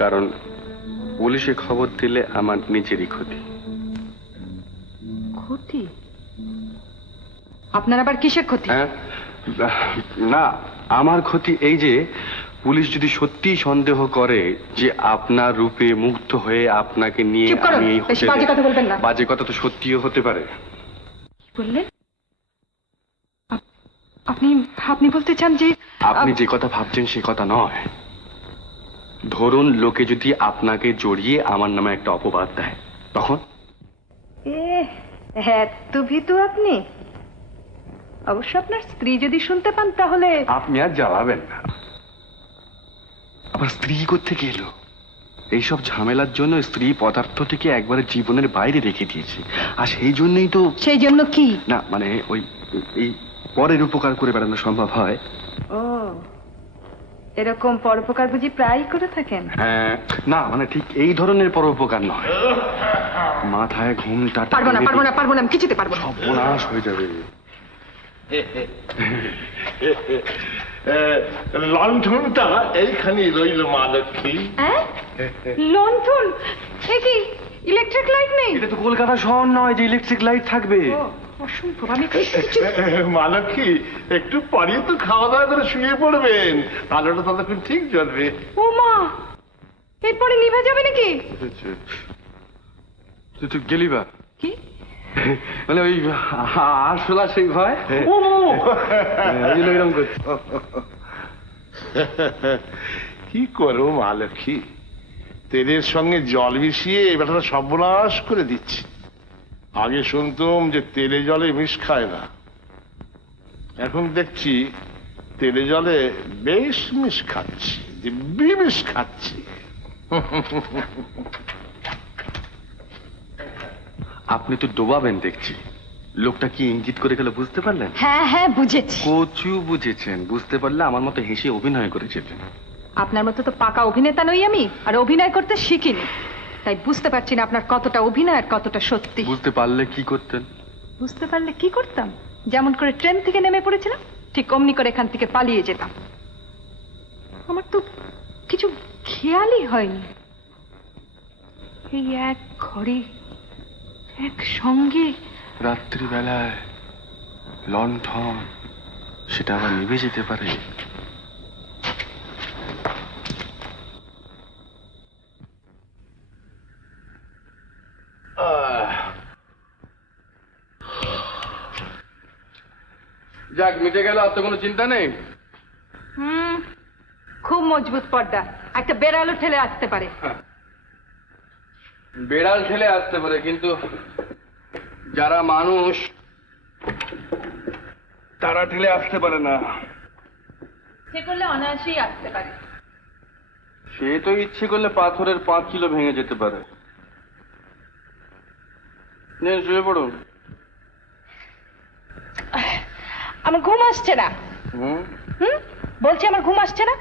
কারণ পুলিশে খবর দিলে আমার নিজেরই ক্ষতি। ক্ষতি? আপনার আবার কিসের ক্ষতি? না, আমার ক্ষতি এই যে পুলিশ যদি সত্যি সন্দেহ করে যে আপনার রূপে মুগ্ধ হয়ে আপনাকে নিয়ে চুপ করুন, আমি এই বেশি বাজে কথা বলবেন না। বাজে কথা তো সত্যিও হতে পারে। কি বললেন? আপনি আপনি বলতে চান যে আপনি যে কথা ভাবছেন সে কথা নয়। ধরুন লোকে যদি আপনাকে জড়িয়ে আমার নামে একটা অপবাদ দেয়, তখন? এত ভীতু আপনি? অবশ্য আপনার স্ত্রী যদি শুনতে পান তাহলে। আপনি আর জ্বালাবেন না। আবার স্ত্রী কোত্থেকে এলো? এইসব ঝামেলার জন্য স্ত্রী পদার্থটিকে একবারে জীবনের বাইরে রেখে দিয়েছে। আর সেই জন্যই তো। সেই জন্য কি? না মানে ওই এই পরের উপকার করে বেড়ানো সম্ভব হয়। ও, এরকম পরোপকার বুঝি প্রায় করে থাকেন? হ্যাঁ, না মানে ঠিক এই ধরনের পরোপকার নয়। মাথায় ঘুমটা। পারবো না, পারবো না, পারবো না, আমি কিছুতে পারবো না। সর্বনাশ হয়ে যাবে। লণ্ঠনটা এইখানে রইল মা লক্ষ্মী। লণ্ঠন? এ কি ইলেকট্রিক লাইট নেই? এটা তো কলকাতা শহর নয় যে ইলেকট্রিক লাইট থাকবে। অসম্ভব, আমি মা লক্ষ্মী একটু পরে তো খাওয়া দাওয়া করে শুয়ে পড়বেন, আলোটা ততক্ষণ ঠিক জ্বলবে। ও মা, এরপরে নিভে যাবে নাকি? তুই গেলি বা? কি মানে ওই আরশোলা সেই ভয় এরকম করছে। কি করো মা লক্ষ্মী, তেলের সঙ্গে জল মিশিয়ে এই ব্যাটাটা সর্বনাশ করে দিচ্ছে। আগে শুনতাম যে তেলে জলে মিশ খায় না, এখন দেখছি তেলে জলে বেশ মিশ খাচ্ছি, দিব্যি মিশ খাচ্ছি। আপনি তো ডোবাবেন দেখছি। লোকটা কি ইঙ্গিত করে গেল বুঝতে পারলেন? হ্যাঁ হ্যাঁ বুঝেছি। কচু বুঝেছেন, বুঝতে পারলে আমার মতো হেসে অভিনয় করেছিলেন। আপনার মতো তো পাকা অভিনেতা নই আমি, আর অভিনয় করতে শিখিনি, তাই বুঝতে পারছি না আপনার কতটা অভিনয় আর কতটা সত্যি। বুঝতে পারলে কি করতেন? বুঝতে পারলে কি করতাম? যেমন করে ট্রেন থেকে নেমে পড়েছিলাম ঠিক অমনি করে এখান থেকে পালিয়ে যেতাম। আমার তো কিছু খেয়ালই হয়নি। এই এক ঘরে এক সঙ্গে রাত্রিবেলায় লণ্ঠন, সেটা আবার নিভে যেতে পারে। যাক, মিটে গেল, আর তো কোনো চিন্তা নেই। খুব মজবুত পর্দা, একটা বেড়ালও ঠেলে আসতে পারে। বেড়াল ঠেলে আসতে পারে, কিন্তু যারা মানুষ তারা ঠেলে আসতে পারে না। সে করলে অনায়াসেই আসতে পারে। সে তো ইচ্ছে করলে পাথরের 5 কিলো ভেঙে যেতে পারে। নেন, শুয়ে পড়ুন। আমার ঘুম আসছে না। বলছি আমার ঘুম আসছে না।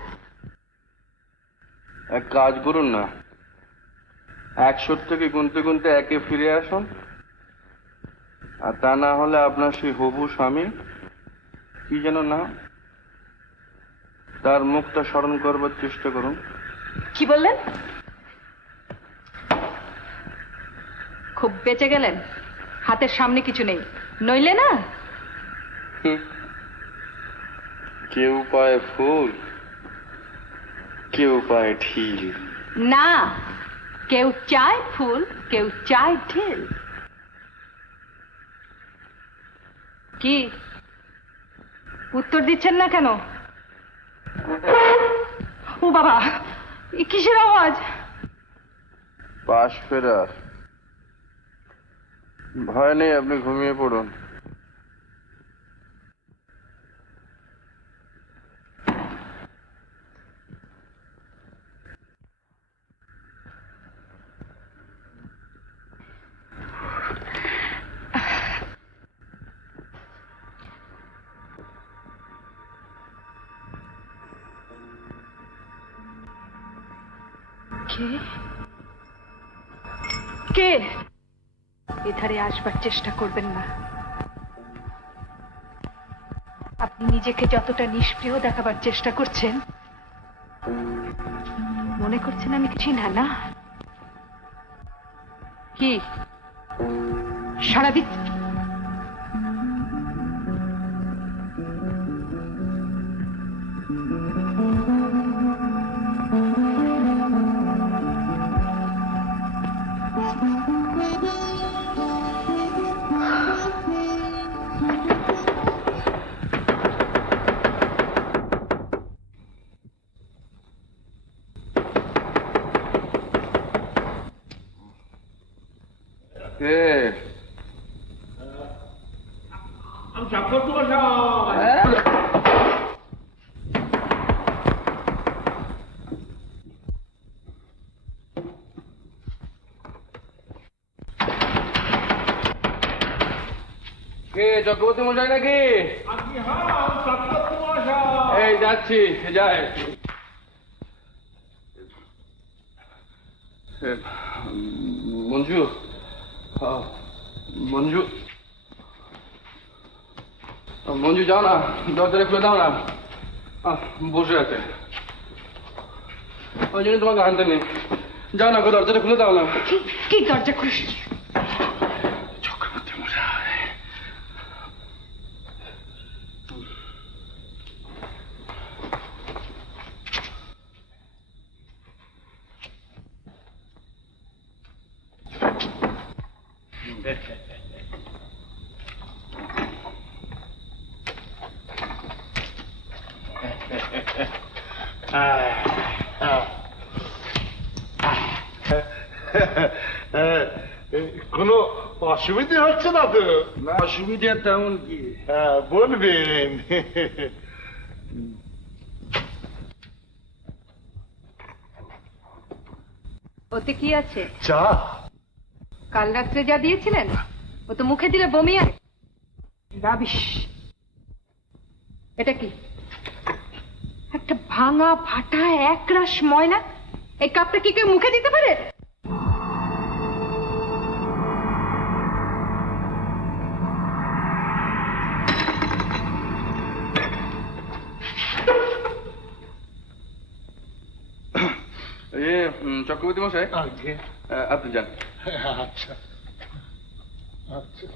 এক কাজ করুন না, 100 থেকে গুনতে গুনতে 1-এ ফিরে আসুন, আর তা না হলে আপনার সেই হবু স্বামী, কি যেন না, তার মুখটা স্মরণ করবার চেষ্টা করুন। কি বললেন? খুব বেঁচে গেলেন, হাতের সামনে কিছু নেই, নইলে না। কেউ পায় ফুল, কেউ পায় ঢিল। না, কেউ চায় ফুল, কেউ চায় ঢিল। কি উত্তর দিচ্ছেন না কেন? ও বাবা, এ কিসের আওয়াজ? পাশ ফেরার। ভয় নেই, আপনি ঘুমিয়ে পড়ুন। কে কে? এধারে আসবার চেষ্টা করবেন না। আপনি নিজেকে যতটা নিষ্প্রিয় দেখাবার চেষ্টা করছেন, মনে করছেন আমি কিছু না। না, কি সারাদিন চক্রবর্তী মশাই নাকি? এই যাচ্ছি, যাই। মঞ্জু, মঞ্জু, মঞ্জু যাও না, দরজাটা খুলে দাও না। বসে আছে, ওই জন্য তোমাকে আনতে নেই। যাও না, দরজাটা খুলে দাও না। কি দরজা খুলিস? চক্রবর্তী মশাই, কোনো অসুবিধে হচ্ছে না তো? না, অসুবিধা তেমন কি? বলবেন। ওতে কি আছে? চা। কাল রাত্রে যা দিয়েছিলেন ও তো মুখে দিলে বমি আর রাবিশ। এটা কি? একটা ভাঙা ফাটা একরাশ ময়লা। এই কাপটা কি কেউ মুখে দিতে পারে? চক্রবর্তী মশাই, আপনি যান। আচ্ছা আচ্ছা।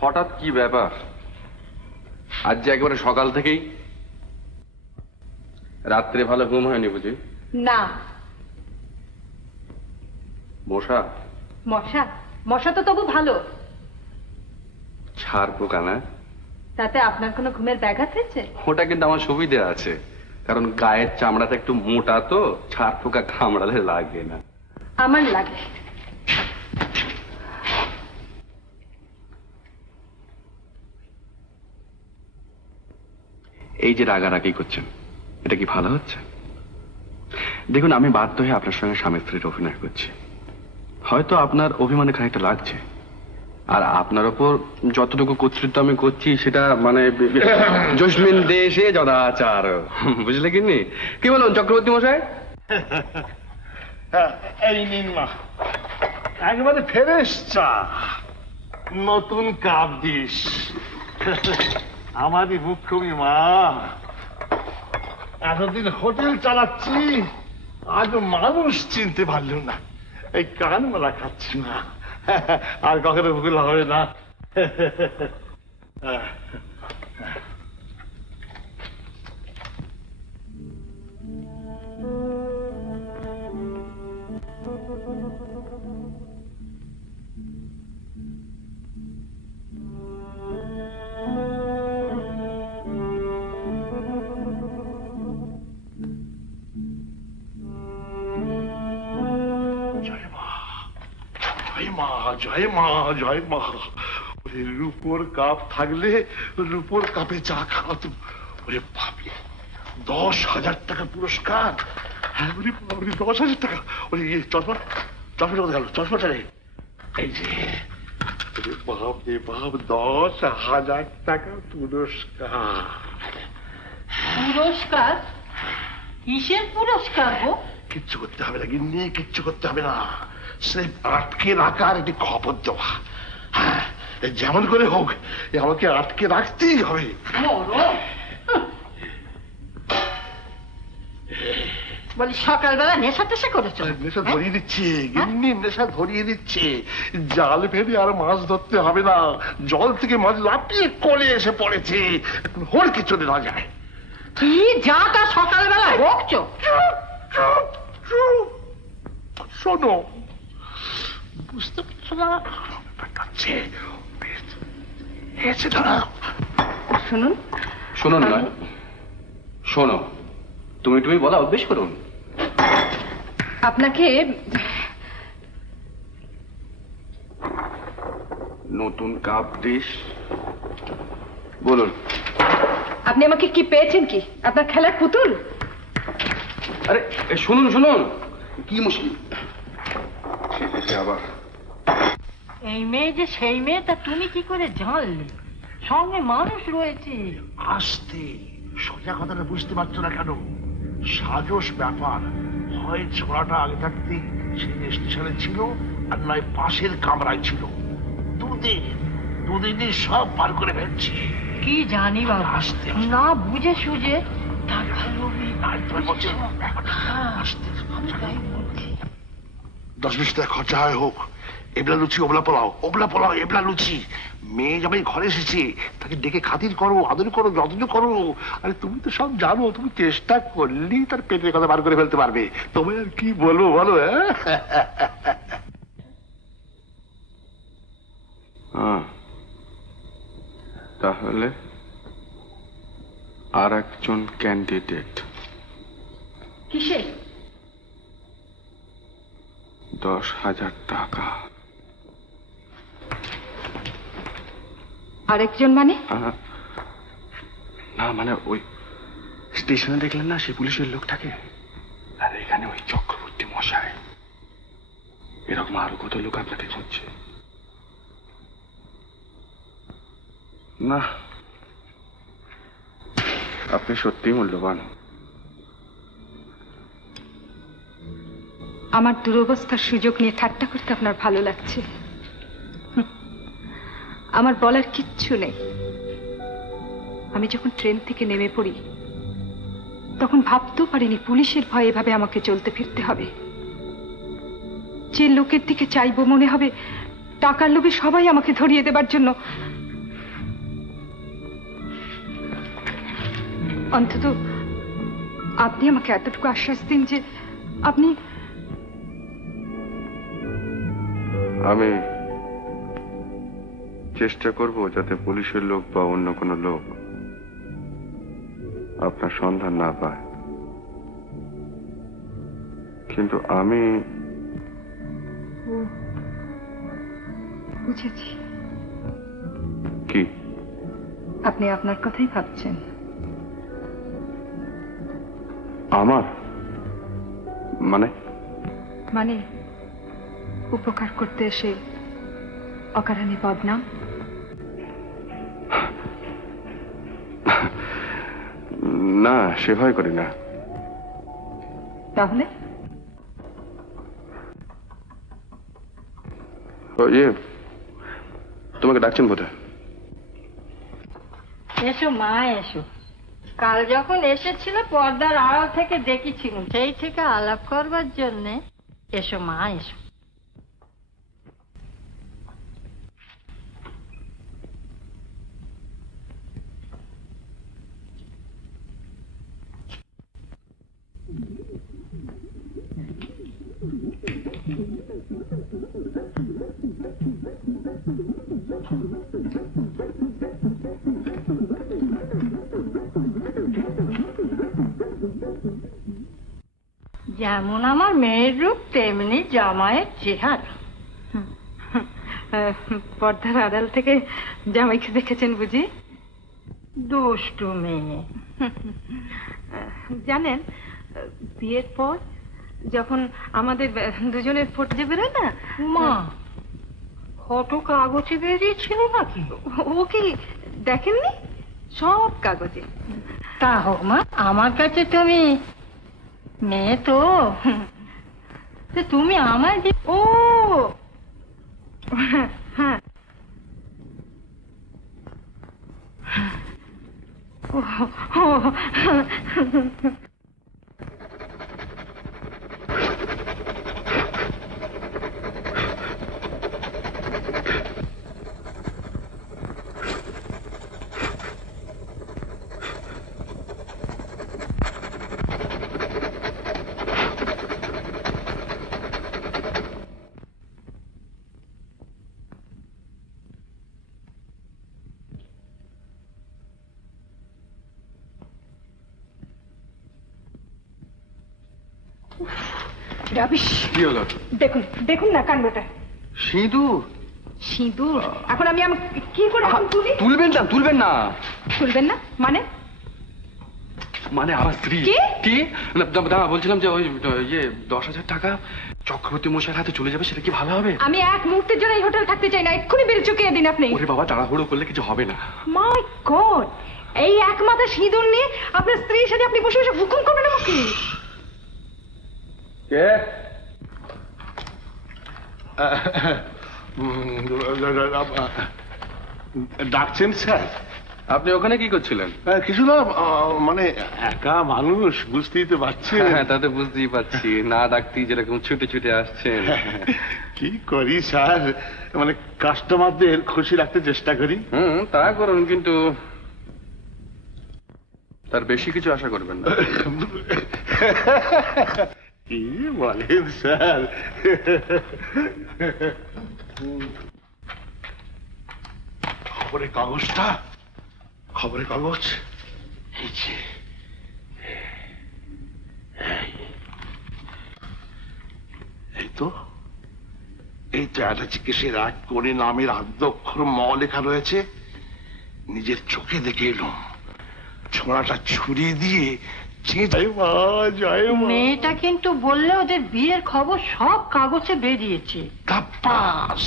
হঠাৎ কি ব্যাপার? আজ যে একেবারে সকাল থেকেই রাত্রে ভালো ঘুম হয়নি বুঝি? না। মশা? মশা? মশা তো তবু ভালো। ছাড় পোকা না? তাতে আপনার কোনো ঘুমের ব্যাঘাত হয়েছে? ওটা কিন্তু আমার সুবিধে আছে, কারণ গায়ের চামড়াটা একটু মোটা তো, ছাড় পোকা কামড়ালে লাগে না। আমার লাগে। এই যে রাগারাগি করছেন, এটা কি ভালো হচ্ছে? দেখুন, আমি বাধ্য হয়ে আপনার সঙ্গে স্বামী স্ত্রীর অভিনয় করছি। হয়তো আপনার অভিমানে খানিকটা লাগছে, আর আপনার ওপর যতটুকু কর্তৃত্ব আমি করছি সেটা মানে জসমিন দেশে যদাচার, বুঝলে কিনি? কি বলুন চক্রবর্তী মশাই? এই নিন মা, একেবারে ফ্রেশ চা, নতুন কাপ দিস। আমারই মুখ্যমী মা, এতদিন হোটেল চালাচ্ছি, আজ মানুষ চিনতে পারল না। এই কান মালা খাচ্ছি না, আর কখনো ভুল হবে না। জয় মা, জয় মা। ওরে রূপোর কাপ থাকলে রূপোর কাপে চা খাওয়াতো। ওরে বাপরে, 10,000 টাকা পুরস্কার। হ্যাঁ, 10,000 টাকা। ওরে চশমাটা কোথায় গেল? চশমাটা রে, এই যে। বাপ রে বাপ, 10,000 টাকা পুরস্কার। পুরস্কার? কিসের পুরস্কার গো? কিচ্ছু করতে হবে না গিন্নি, কিচ্ছু করতে হবে না। সে আটকে রাখার একটি খবর দেওয়া। হ্যাঁ, যেমন করে হোক আমাকে আটকে রাখতেই হবে। বলি সকালবেলা নেশা টেশা করেছো? নেশা ধরিয়ে দিচ্ছে গিন্নি, নেশা ধরিয়ে দিচ্ছে। জাল ফেলে আর মাছ ধরতে হবে না, জল থেকে মাছ লাফিয়ে কোলে এসে পড়েছে। এখন হড়কে চলে না যায়। কি যা তা সকালবেলা বকছো? শোনো, বুঝতে পারছো না? শুনুন। শুনুন নয়, শোনো। তুমি বলা অভ্যেস করুন। আপনাকে নতুন কাপ ডিশ বলুন। আপনি আমাকে কি পেয়েছেন? কি আপনার খেলার পুতুল? আরে শুনুন, কি মুশকিল আবার? এই মেয়ে যে সেই মেয়ে তা তুমি কি করে জানলে? সঙ্গে মানুষ রয়েছে। আসতে সোজা কথাটা বুঝতে পারছো না কেন? সাজস ব্যাপার। হয় ছোড়াটা আগে থাকতেই সেই স্টেশনে ছিল, আর নয় পাশের কামরায় ছিল। দুদিনই সব পার করে ফেলছি। কি জানি বাবা, আসতে না বুঝে সুঝে টাকা লোভী। আসতে 10-20 টাকা খরচা হয় হোক, এবলা লুচি ওবলা পোলাও এবলা লুচি। মেয়ে জামাই ঘরে এসেছে, তাকে ডেকে খাতির করো, আদর করো, যত্ন করো। আরে তুমি তো সব জানো, তুমি চেষ্টা করলেই তার পেটের কথা বার করে ফেলতে পারবে। তোমায় আর কি বলবো বলো? তাহলে আর একজন ক্যান্ডিডেট। কিসে? 10,000 টাকা। আরেকজন মানে? না মানে ওই স্টেশনে দেখলেন না সে পুলিশের লোকটাকে, আর এখানে ওই চক্রবর্তী মশাই। এরকম আরো কত লোক আপনাকে খুঁজছে। না, আপনি সত্যিই মূল্যবান। আমার দুরবস্থার সুযোগ নিয়ে ঠাট্টা করতে আপনার ভালো লাগছে? আমার বলার কিচ্ছু নেই। আমি যখন ট্রেন থেকে নেমে পড়ি তখন ভাবতেও পারিনি পুলিশের ভয়ে এভাবে আমাকে চলতে ফিরতে হবে। যে লোকের দিকে চাইবো মনে হবে টাকার লোভে সবাই আমাকে ধরিয়ে দেবার জন্য। অন্তত আপনি আমাকে এতটুকু আশ্বাস দিন যে আমি চেষ্টা করব যাতে পুলিশের লোক বা অন্য কোনো লোক আপনার সন্ধান না পায়, কিন্তু আমি বুঝেছি। কি? আপনি আপনার কথাই ভাবছেন। আমার মানে উপকার করতে এসে অকারণে বদনাম? না, সে ভয় করি না। তাহলে তোমাকে ডাকছেন বোধহয়। এসো মা এসো। কাল যখন এসেছিল পর্দার আড়াল থেকে দেখেছিল, সেই থেকে আলাপ করবার জন্যে। এসো মা এসো। যেমন আমার মেয়ের রূপ তেমনি জামাইয়ের চেহারা। পর্দার আড়াল থেকে জামাইকে দেখেছেন বুঝি? দুষ্টু মেয়ে। জানেন, বিয়ের পর যখন আমাদের দুজনের ফটো বেরোয় না, মা ফটো কাগজে বেরিয়েছিল নাকি? ও কি দেখেননি? সব কাগজে। তা হোক মা, আমার কাছে তুমি মেয়ে তো। তুমি আমার ও হ্যাঁ, রাবিশ। কি হলো? দেখুন দেখুন না কাণ্ডটা। সিঁদুর? সিঁদুর এখন আমি কি করে তুলি? তুলবেন না। তুলবেন না মানে? মানে আমার স্ত্রী। কি? কি না, দাঁড়া, বলছিলাম যে ওই ইয়ে 10,000 টাকা চক্রবর্তী মশাইয়ের হাতে চলে যাবে, সেটা কি ভালো হবে? আমি এক মুহূর্তের জন্য এই হোটেল থাকতে চাই না, এক্ষুনি বের চুকিয়ে দিন আপনি। ওরে বাবা, তাড়াহুড়ো করলে কিছু হবে না। মাই গড, এই এক মাথা সিঁদুর নিয়ে আপনার স্ত্রীর সাথে আপনি বসে বসে হুকুম করবেন আমাকে? কে? ডাকছেন স্যার? আপনি ওখানে কি করছিলেন? কিছু না, মানে একা মানুষ, বুঝতেই তো পারছেন। হ্যাঁ, তাতে বুঝতেই পারছি, না ডাকতেই যেরকম ছুটে ছুটে আসছেন। কি করি স্যার, মানে কাস্টমারদের খুশি রাখতে চেষ্টা করি। তা করুন, কিন্তু তার বেশি কিছু আশা করবেন না। কি বলেন স্যার? খবরের কাগজটা, খবরের কাগজ এই যে, এই তো একটা চিকিৎসা রাজ করে নামের আদ্যক্ষর ম লেখা রয়েছে। নিজের চোখে দেখে এলাম, ছোঁড়াটা ছুরি দিয়ে মেয়েটা কিন্তু বললে ওদের বিয়ের খবর সব কাগজে বেরিয়েছে। ধাপ্পা,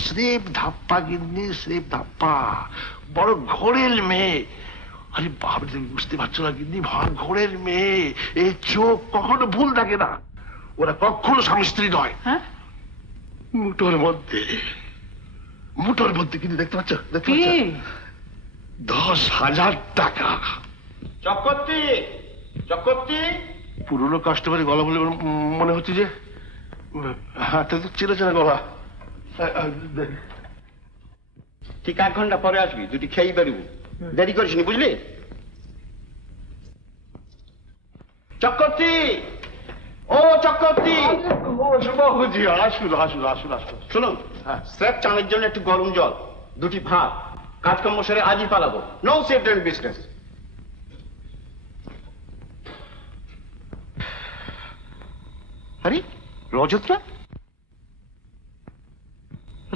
স্রেফ ধাপ্পা গিন্নি, স্রেফ ধাপ্পা। বড় ঘোরের মেয়ে। আরে বাবা, তুমি বুঝতে পারছো না গিন্নি, ঘোরের মেয়ে। এই চোখ কখনো ভুল থাকে না, ওরা কখনো স্বামী স্ত্রী নয়। মুঠোর মধ্যে, মুঠোর মধ্যে কিন্তু দেখতে পাচ্ছ, দেখতে পাচ্ছ 10,000 টাকা। চক্রবর্তী, চক্রবর্তী। পুরনো কাস্টমারের গলা বলে মনে হচ্ছে যে, হ্যাঁ তো চেনা চেনা গলা। ঠিক 1 ঘন্টা পরে আসবি, দুটি খেয়েই বেরোবো, দেরি করিস নি, বুঝলি? চক্রবর্তী, ও চক্রবর্তী। বাবুজি, আসুন আসুন আসুন আসুন। শুনুন, স্রেফ চানের জন্য একটু গরম জল, 2টি ভাত, কাজকর্ম সেরে আজই পালাবো। No safe business. আরে রজতরা,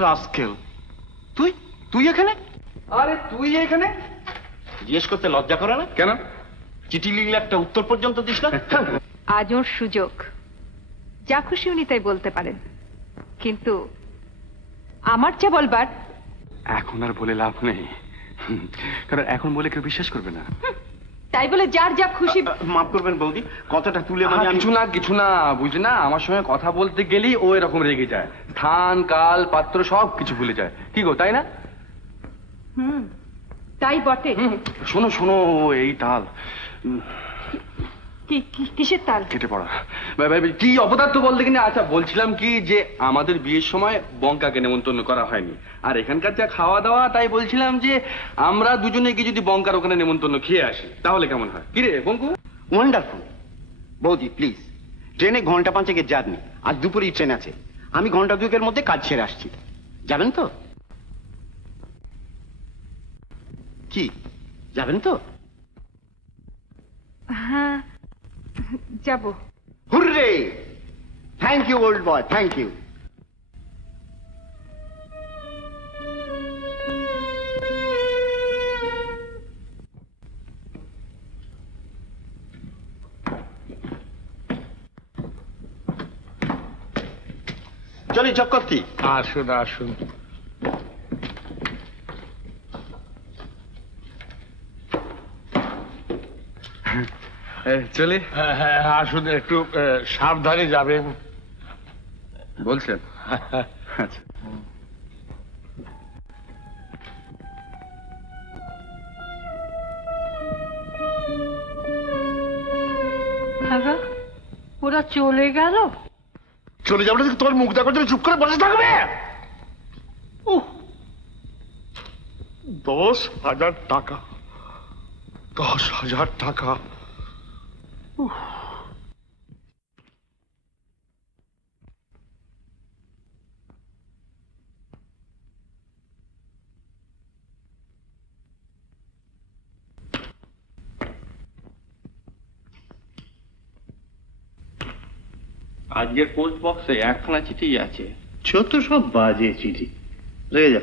রাস্কেল, তুই তুই এখানে? আরে তুই এখানে? জিজ্ঞেস করতে লজ্জা করে না? কেন? চিঠি লিখলে একটা উত্তর পর্যন্ত দিস না? আজ ওর সুযোগ, যা খুশি উনি তাই বলতে পারেন, কিন্তু আমার যা বলবার এখন আর বলে লাভ নেই, কারণ এখন বলে কেউ বিশ্বাস করবে না। তাই বলে যার যা খুশি। মাফ করবেন বৌদি, কথাটা তুলে কিছু না বুঝলি না, আমার সঙ্গে কথা বলতে গেলেই ও এরকম রেগে যায়, স্থান কাল পাত্র সব কিছু ভুলে যায়। কি গো, তাই না? তাই বটে। শোনো শোনো, এই তাল কিসের তাল? কেটে পড়া। কি অপদার্থ বলতে কিনা। আচ্ছা, বলছিলাম কি যে আমাদের বিয়ের সময় বঙ্কাকে নেমন্তন্ন করা হয়নি, আর এখানকার যা খাওয়া দাওয়া, তাই বলছিলাম যে আমরা দুজনে গিয়ে যদি বঙ্কার ওখানে নেমন্তন্ন খেয়ে আসি তাহলে কেমন হয়? কিরে বঙ্কু? ওয়ান্ডারফুল। বৌদি প্লিজ, ট্রেনে 1 ঘন্টা 5 জার্নি, আজ দুপুরেই ট্রেন আছে, আমি 1 ঘন্টা 2 মধ্যে কাজ সেরে আসছি, যাবেন তো? কি যাবেন তো? হ্যাঁ যাব। Hooray! Thank you old boy, thank you. চলি চক্রবর্তী। আসুন আসুন। চলে। হ্যাঁ হ্যাঁ, আসুন, একটু সাবধানে যাবেন বলছেন? আচ্ছা। ওরা চলে গেল? চলে যাবে না, তোমার মুখ দেখার জন্য চুপ করে বসে থাকবে? 10,000 টাকা, 10,000 টাকা। আজকের পোস্ট বক্সে 1খানা চিঠি আছে। ছোট সব বাজে চিঠি, রেগে যা।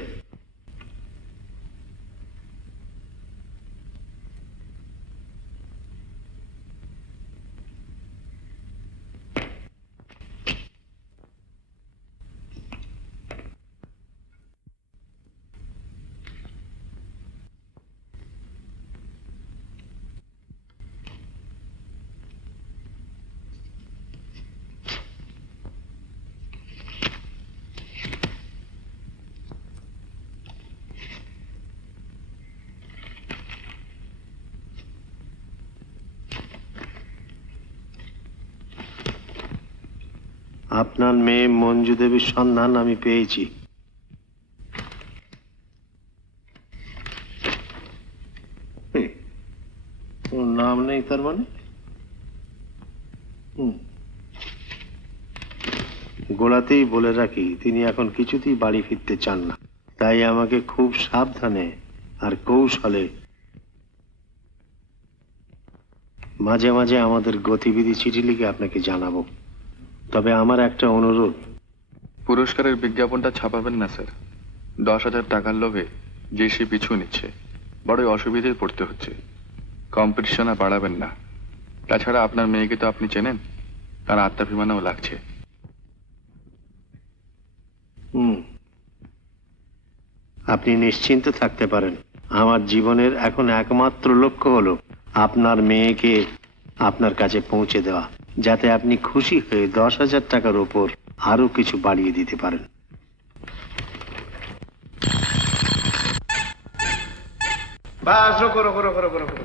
আপনার মেয়ে মঞ্জু দেবীর সন্ধান আমি পেয়েছি। ওর নাম নেই তার মানে? গোড়াতেই বলে রাখি, তিনি এখন কিছুতেই বাড়ি ফিরতে চান না। তাই আমাকে খুব সাবধানে আর কৌশলে মাঝে মাঝে আমাদের গতিবিধি চিঠি লিখে আপনাকে জানাবো। তবে আমার একটা অনুরোধ, পুরস্কারের বিজ্ঞাপনটা ছাপাবেন না স্যার। 10,000 টাকার লোভে যে সে পিছু নিচ্ছে, বড়ই অসুবিধায় পড়তে হচ্ছে। কম্পিটিশন আর বাড়াবেন না। তাছাড়া আপনার মেয়েকে তো আপনি চেনেন, তার আত্মাভিমানও লাগছে। আপনি নিশ্চিন্ত থাকতে পারেন। আমার জীবনের এখন একমাত্র লক্ষ্য হলো আপনার মেয়েকে আপনার কাছে পৌঁছে দেওয়া, যাতে আপনি খুশি হয়ে 10,000 টাকার উপর আরো কিছু বাড়িয়ে দিতে পারেন। বাস, রোকো রোকো রোকো রোকো রোকো।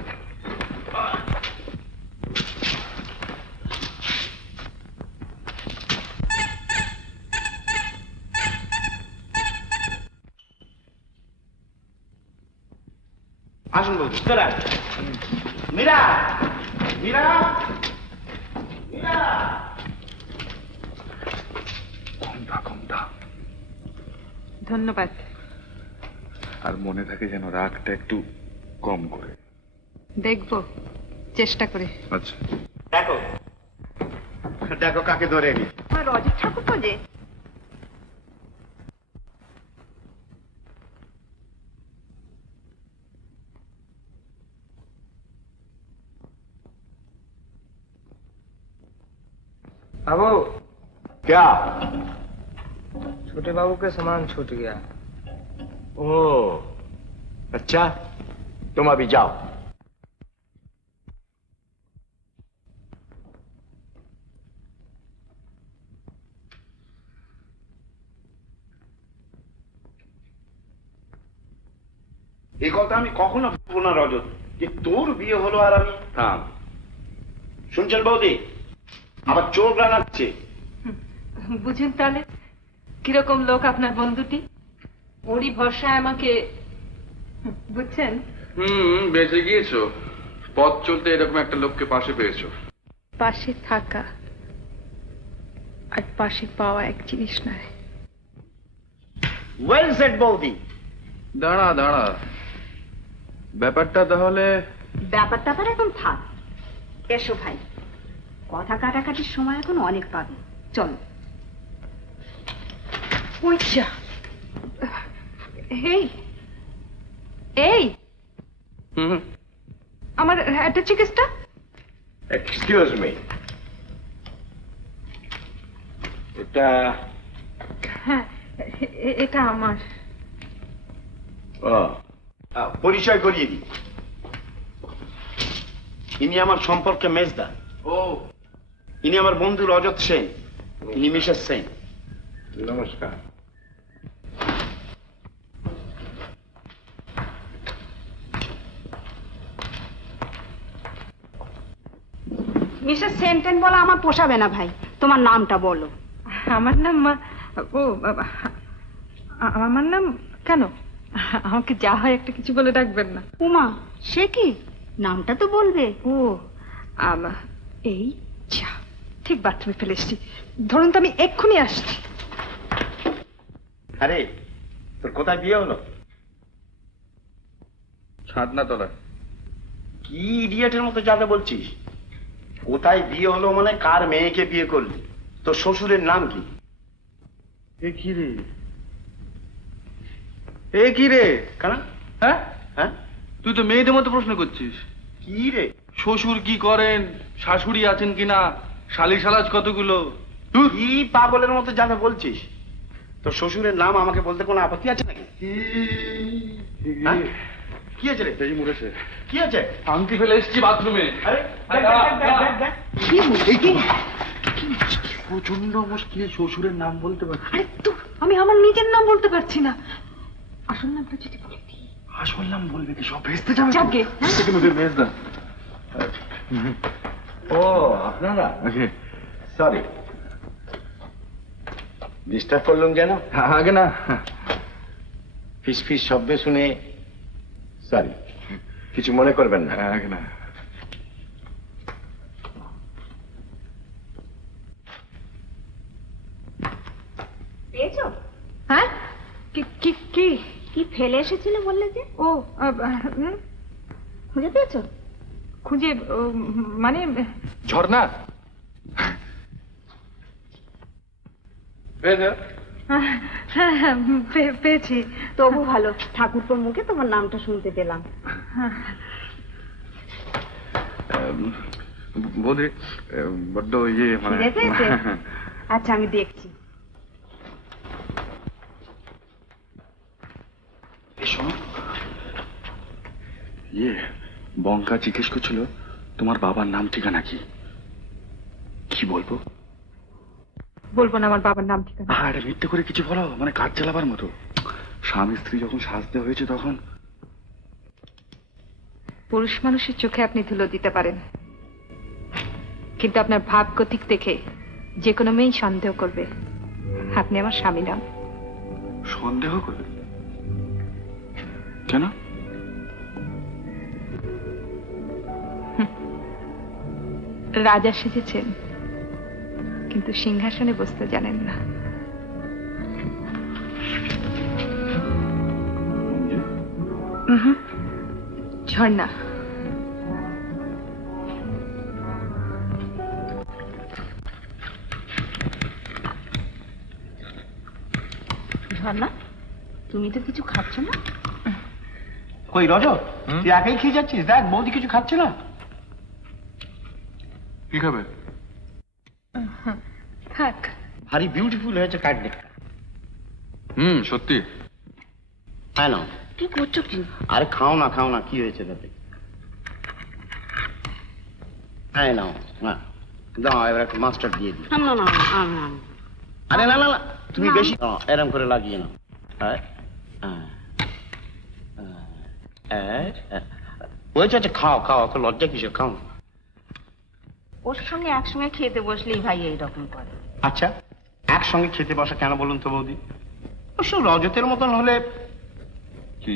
আসুন বলছি। মীরা, মীরা, মীরা। কমটা ধন্যবাদ। আর মনে থাকে যেন রাগটা একটু কম করে। দেখবো, চেষ্টা করে। আচ্ছা, দেখো দেখো কাকে ধরে এলি। রজত ঠাকুর তো যে। बाबू क्या? छोटे बाबू का सामान छूट गया। ओ अच्छा, तुम अभी जाओ। এই কথা আমি কখনো ভাববো না রজত, যে তোর বিয়ে হলো আর আমি থাম। শুনছেন বৌদি, আমার চোখ রাঙাচ্ছে। বুঝেন তাহলে কিরকম লোক আপনার বন্ধুটি? ওরই ভরসায় আমাকে, বুঝছেন? বেঁচে গিয়েছো। পথ চলতে এরকম একটা লোককে পাশে পেয়েছো। পাশে থাকা আর পাশে পাওয়া এক জিনিস নয়। ওয়েল সেড বৌদি। দাঁড়া দাঁড়া, ব্যাপারটা তাহলে ব্যাপারটা এখন থাক। এসো ভাই, কথা কাটাকাটির সময় এখন অনেক পাবে। চলো। ওইটা এই এই আমার একটা চিকিৎসা। এক্সকিউজ মি, এটা? হ্যাঁ, এটা আমার। পরিচয় করিয়ে দিই, ইনি আমার সম্পর্কে মেজদা। ও, ইনি আমার বন্ধু রজত সেন, ইনি মিসেস সেন। নমস্কার। মিসেস সেন্টেন বলা আমার পোষাবে না ভাই, তোমার নামটা বলো। আমার নাম ও বাবা, আমার নাম কেন? আমাকে যা হয় একটা কিছু বলে ডাকবেন না। উমা, সে কি? নামটা তো বলবে। ও এই যা, ঠিক বাথরুমে ফেলে এসছি। ধরুন তো আমি এক্ষুনি আসছি। আরে তোর কোথায় বিয়ে হলো? ছাদনা তলা। কি ইডিয়েটের মতো যাতে বলছিস? কোথায় বিয়ে হলো মানে কার মেয়েকে বিয়ে করলি? তোর শ্বশুরের নাম কি? এ কি রে, এ কি রে? কেন? হ্যাঁ হ্যাঁ, তুই তো মেয়েদের মতো প্রশ্ন করছিস। কি রে? শ্বশুর কি করেন, শাশুড়ি আছেন কিনা, শালি শালাজ কতগুলো। কি পাগলের মতো যাতে বলছিস? তোর শ্বশুরের নাম আমাকে বলতে কোনো আপত্তি আছে নাকি? কি আছে রে? এই মুড়েছে। কি আছে? আংটি ফেলে এসেছি বাথরুমে। আরে কি মুশকিল! প্রচন্ড মুশকিল, শ্বশুরের নাম বলতে পারছি। আরে তো আমি আমার নিজের নাম বলতে পারছি না। আসল নামটা যদি বলে দিই। আসল নাম বলবে কি? সব ভেস্তে যাবে। যাকে মেজদা। ও আপনারা? সরি। ডিস্টার্ব করলাম যেন? আগে না। ফিস ফিস শব্দ শুনে সরি, কিছু মনে করবেন না। আগে না। পেয়েছো? হ্যাঁ, কি কি কি কি ফেলে এসেছিলে বললে যে? ও খুঁজে পেয়েছো? খুঁজে মানে ঝর্ণা, হ্যাঁ হ্যাঁ পেয়েছি। তবু ভালো, ঠাকুরপোর মুখে তোমার নামটা শুনতে পেলাম। বৌদি বড্ড ইয়ে মানে খিদে পেয়েছে? আচ্ছা আমি দেখছি। ইয়ে বঙ্কা জিজ্ঞেস করছিল তোমার বাবার নাম ঠিকানা কি? কি বলবো? বলবো না আমার বাবার নাম ঠিকানা। আরে মিথ্যে করে কিছু বলো, মানে কাজ চালাবার মতো। স্বামী স্ত্রী যখন সাজতে হয়েছে তখন। পুরুষ মানুষের চোখে আপনি ধুলো দিতে পারেন, কিন্তু আপনার ভাব গতিক দেখে যে কোনো মেয়েই সন্দেহ করবে আপনি আমার স্বামী নন। সন্দেহ করবে কেন? রাজা সেজেছেন, কিন্তু সিংহাসনে বসতে জানেন না। ঝর্ণা, ঝর্ণা, তুমি তো কিছু খাচ্ছ না? কই রজত, তুই একাই খেয়ে যাচ্ছিস? দেখ বৌদি কিছু খাচ্ছে না। কি খাবে? থাক। ভারী বিউটিফুল হয়েছে কাটলেটটা। সত্যি। হ্যাঁ না, কি করছো কি? আরে খাও না, কি হয়েছে তাতে? হ্যাঁ নাও, না দাও, এবার একটু মাস্টার দিয়ে দিই। না না না না। আরে না না না, তুমি বেশি এরম করে লাগিয়ে নাও। হয়েছে, আচ্ছা খাও, অত লজ্জা কিসের, খাও। ওর সঙ্গে একসঙ্গে খেতে বসলেই ভাই এইরকম করে। আচ্ছা, একসঙ্গে খেতে বসা কেন বলুন তো বৌদি? অবশ্য রজতের মতন হলে কি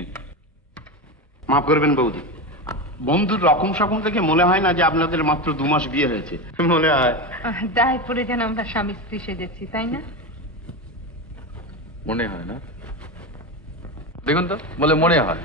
মাফ করবেন বৌদি, বন্ধুর রকম সকম থেকে মনে হয় না যে আপনাদের মাত্র 2 মাস বিয়ে হয়েছে। মনে হয় দায় পড়ে যেন আমরা স্বামী স্ত্রী সেজেছি, তাই না? মনে হয় না? দেখুন তো, বলে মনে হয়।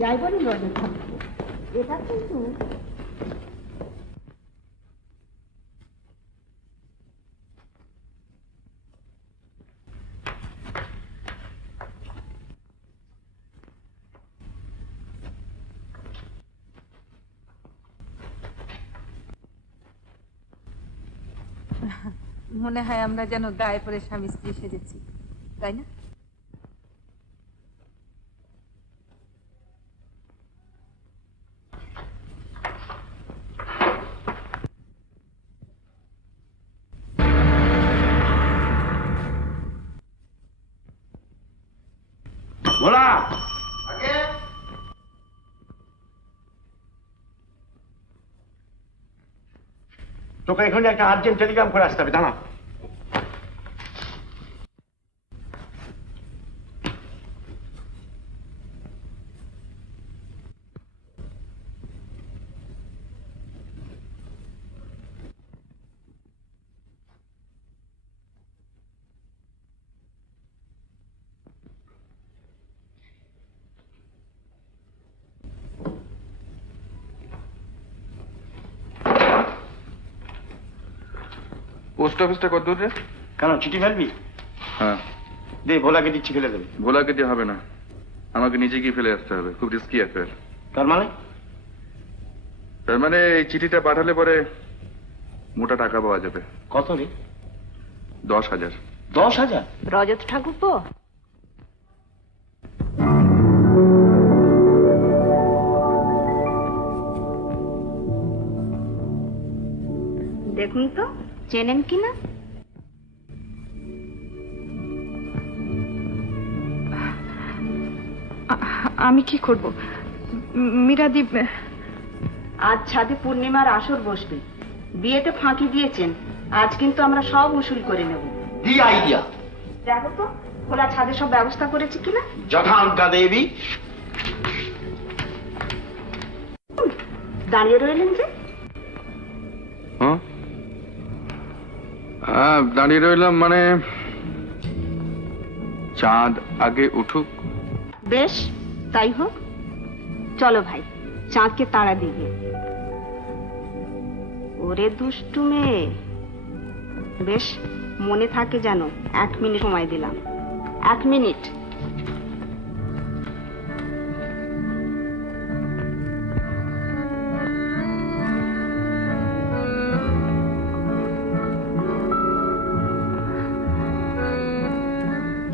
যাই বলি রজত ঠাকুর, এটা কিন্তু মনে হয় আমরা যেন দায় পড়ে স্বামী স্ত্রী সেজেছি, তাই না? ভোলা, তোকে এখানে একটা আর্জেন্ট টেলিগ্রাম করে আসতে হবে, দাঁড়া। পোস্ট অফিসটা কত দূর রে? কেন চিঠি ফেলবি? হ্যাঁ দে, ভোলাকে দিচ্ছি, ফেলে দেবে। ভোলাকে দিয়ে হবে না, আমাকে নিজে গিয়ে ফেলে আসতে হবে, খুব রিস্কি অ্যাফেয়ার। তার মানে? তার মানে এই চিঠিটা পাঠালে পরে মোটা টাকা পাওয়া যাবে। কত রে? 10,000। 10,000? রজত ঠাকুরপো, দেখুন তো চেনেন কি না? আমি কি করব মীরাদি? আজ ছাদে পূর্ণিমার আসর বসবে, বিয়েতে ফাঁকি দিয়েছেন, আজ কিন্তু আমরা সব উসুল করে নেব। দি আইডিয়া দেখো তো খোলা ছাদে সব ব্যবস্থা করেছি কিনা। যথাঙ্কা দেবী। দাঁড়িয়ে রইলেন যে? দাঁড়িয়ে রইলাম মানে চাঁদ আগে উঠুক। বেশ, তাই হোক। চলো ভাই, চাঁদকে তাড়া দিবে। ওরে দুষ্টু মেয়ে, বেশ মনে থাকে যেন। 1 মিনিট সময় দিলাম, 1 মিনিট।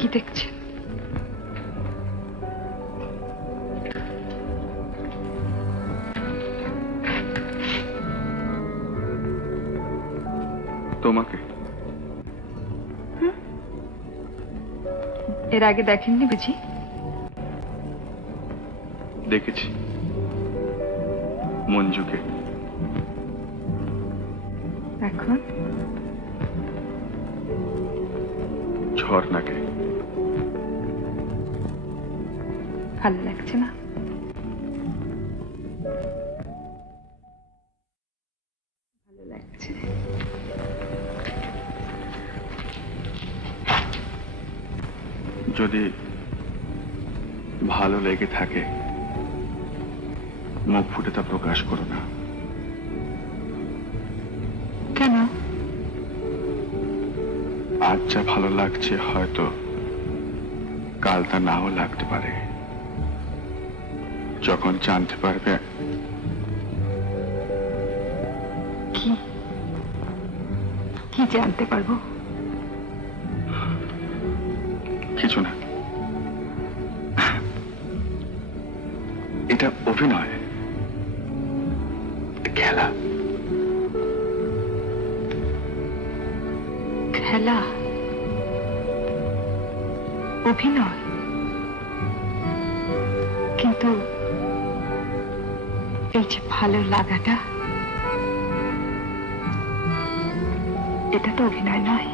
কি দেখছেন? তোমাকে। এর আগে দেখেননি বুঝি? দেখেছি মঞ্জুকে। এখন ঝর্ণাকে। ভালো লাগছে না? ভালো লাগছে। যদি ভালো লেগে থাকে মুখ ফুটে তা প্রকাশ করো না। কেন? আজ যা ভালো লাগছে হয়তো কাল তা নাও লাগতে পারে। যখন জানতে পারবে কি জানতে পারবো? কিছু না, এটা অভিনয়, খেলা। খেলা? অভিনয়? কিন্তু এই যে ভালো লাগাটা, এটা তো অভিনয় নয়।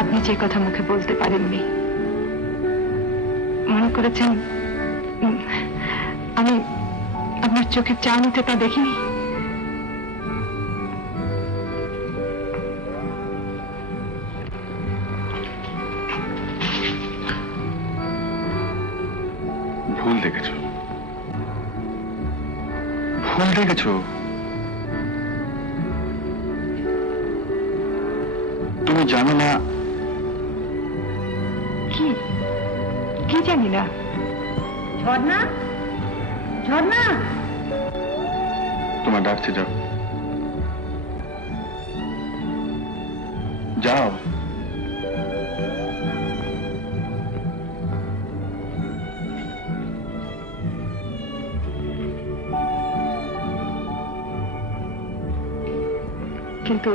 আপনি যে কথা মুখে বলতে পারেননি, মনে করেছেন আমি আপনার চোখে চাউনিতে তা দেখিনি। ভুল দেখেছ, ভুল দেখেছ। তুমি জানো না। কি? কি জানি না? ঝর্ণা, ঝর্ণা, তোমার ডাকছে, যাও যাও। কিন্তু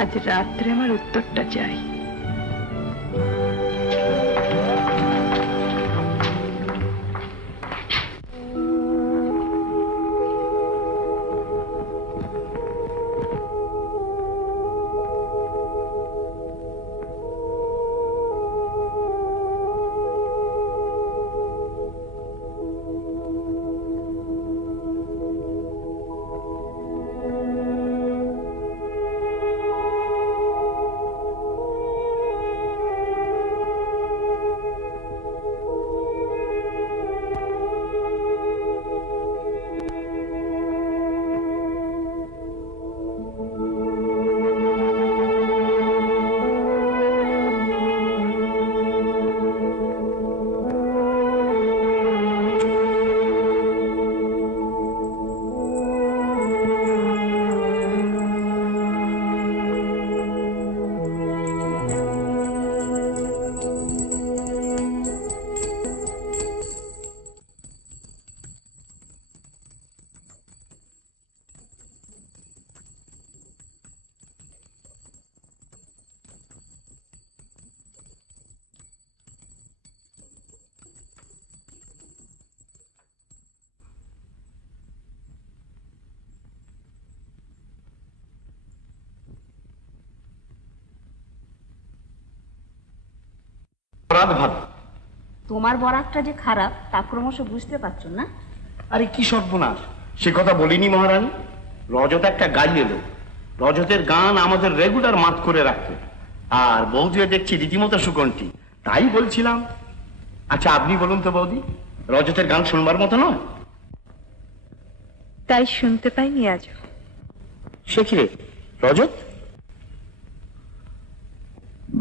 আজ রাত্রে আমার উত্তরটা চাই। বরাত ভালো। তোমার বরাতটা যে খারাপ তা ক্রমশ বুঝতে পারছো না? আরে কি সর্বনাশ, সে কথা বলিনি মহারানী। রজত একটা গান এলো, রজতের গান আমাদের রেগুলার মাত করে রাখতে, আর বৌদিও দেখছি রীতিমতো সুকণ্ঠী। তাই বলছিলাম, আচ্ছা আপনি বলুন তো বৌদি, রজতের গান শুনবার মতো নয়? তাই শুনতে পাইনি আজ। সে কি রে রজত?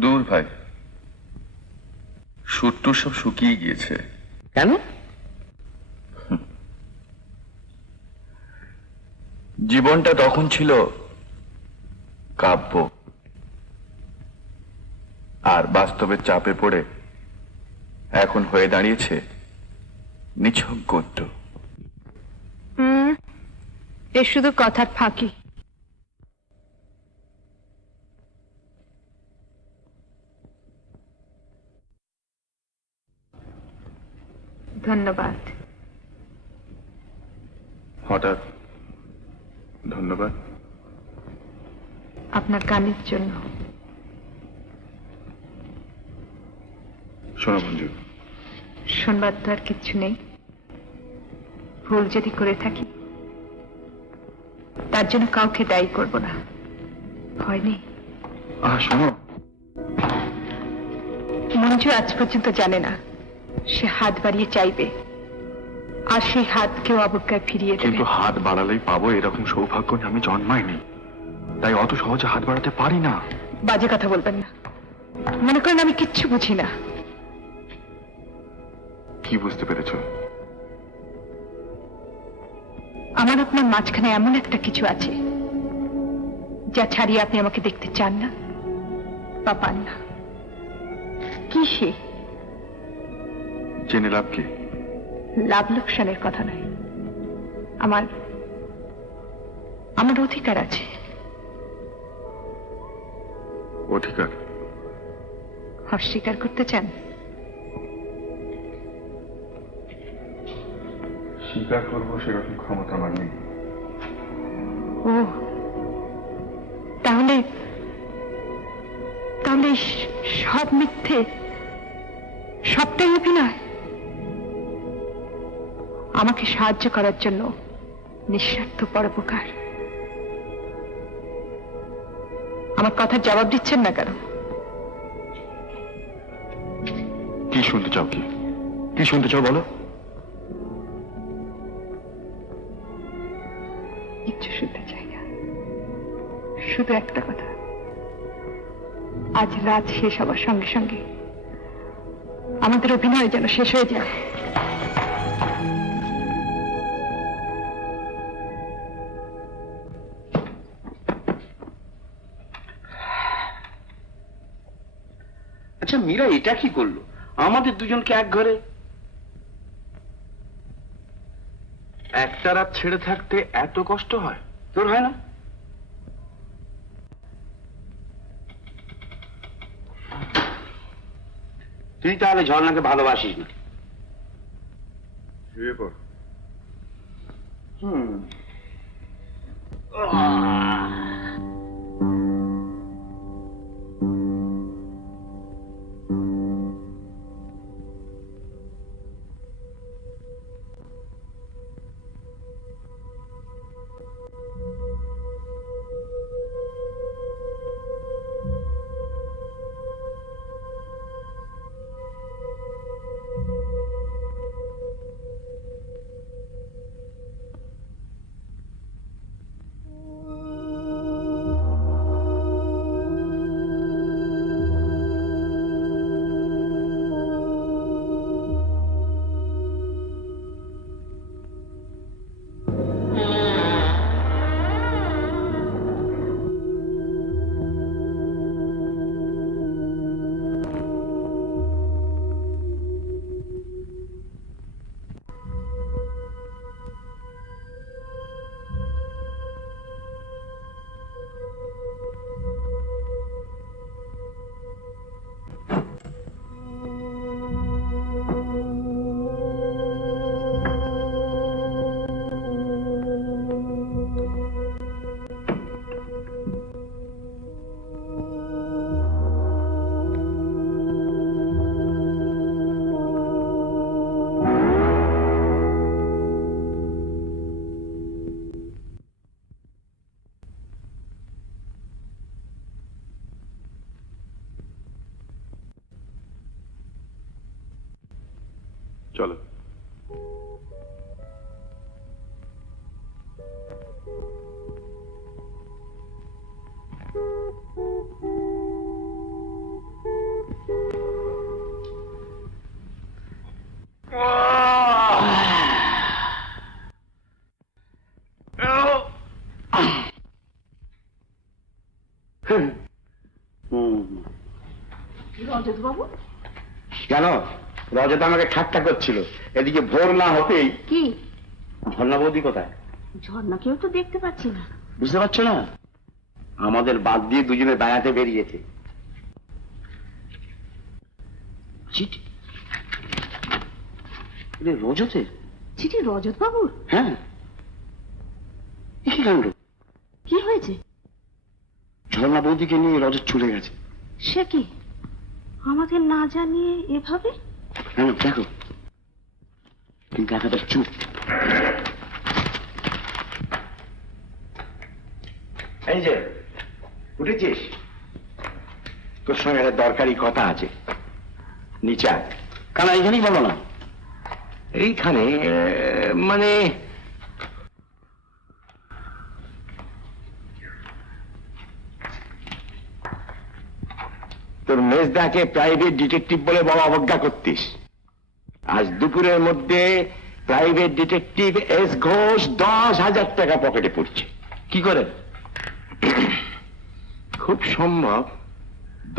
দূর ভাই, সুর টুর সব শুকিয়ে গিয়েছে। কেন? জীবনটা তখন ছিল কাব্য, আর বাস্তবের চাপে পড়ে এখন হয়ে দাঁড়িয়েছে নিছক গদ্য। এ শুধু কথার ফাঁকি। ধন্যবাদ। হঠাৎ ধন্যবাদ? আপনার গানের জন্য। শোনো মঞ্জু, শুনবার তো আর কিচ্ছু নেই। ভুল যদি করে থাকি তার জন্য কাউকে দায়ী করব না। হয়নি? শোনো, মঞ্জু আজ পর্যন্ত জানে না সে হাত বাড়িয়ে চাইবে, আর সেই হাত কেউ অবজ্ঞায় ফিরিয়ে দেবে। কিন্তু হাত বাড়ালেই পাবো এরকম সৌভাগ্য নিয়ে আমি জন্মাইনি, তাই অত সহজে হাত বাড়াতে পারি না। বাজে কথা বলবেন না। মনে করেন আমি কিচ্ছু বুঝি না। কি বুঝতে পেরেছো? আমার আপনার মাঝখানে এমন একটা কিছু আছে যা ছাড়িয়ে আপনি আমাকে দেখতে চান না বা পান না। কি সে? জেনে লাভ কি? লাভ লোকসানের কথা নয়, আমার অধিকার আছে। অধিকার? অস্বীকার করতে চান? স্বীকার করবো সেরকম ক্ষমতা আমার নেই। ও তাহলে তাহলে সব মিথ্যে, সবটাই অভিনয়। আমাকে সাহায্য করার জন্য নিঃস্বার্থ পরোপকার। আমার কথার জবাব দিচ্ছেন না কেন? কি শুনতে চাও? কি শুনতে চাও বলো? কিচ্ছু শুনতে চাই না, শুধু একটা কথা। আজ রাত শেষ হবার সঙ্গে সঙ্গে আমাদের অভিনয় যেন শেষ হয়ে যায়। আচ্ছা মীরা এটা কি করলো? আমাদের দুজনকে এক ঘরে। একটা রাত ছেড়ে থাকতে এত কষ্ট হয়? তোর হয় না? তুই তাহলে ঝর্ণাকে ভালোবাসিস না? শুয়ে পড়। চলো। রজত বাবু, কেন? রজত আমাকে ঠাট্টা করছিল, এদিকে ভোর না হতেই। কি? ঝর্ণা বৌদি কোথায়? ঝর্ণাকেও তো দেখতে পাচ্ছি না। বুঝতে পারছো না? আমাদের বাদ দিয়ে দুজনে বেড়াতে বেরিয়েছে। চিঠি রজতের? চিঠি রজত বাবুর? হ্যাঁ। কি কাণ্ড! কি হয়েছে? ঝর্ণা বৌদিকে নিয়ে রজত চলে গেছে। সে কি, আমাদের না জানিয়ে এভাবে? কেন দেখো, কিন্তু একেবারে চুপ। এই যে উঠেছিস, তোর সঙ্গে একটা দরকারি কথা আছে। নিচে আয়। কেন এইখানেই বলো না? এইখানে মানে তোর মেজদাকে প্রাইভেট ডিটেকটিভ বলে বড় অবজ্ঞা করতিস। আজ দুপুরের মধ্যে প্রাইভেট ডিটেকটিভ এস ঘোষ 10,000 টাকা পকেটে পড়ছে। কি করে? খুব সম্ভব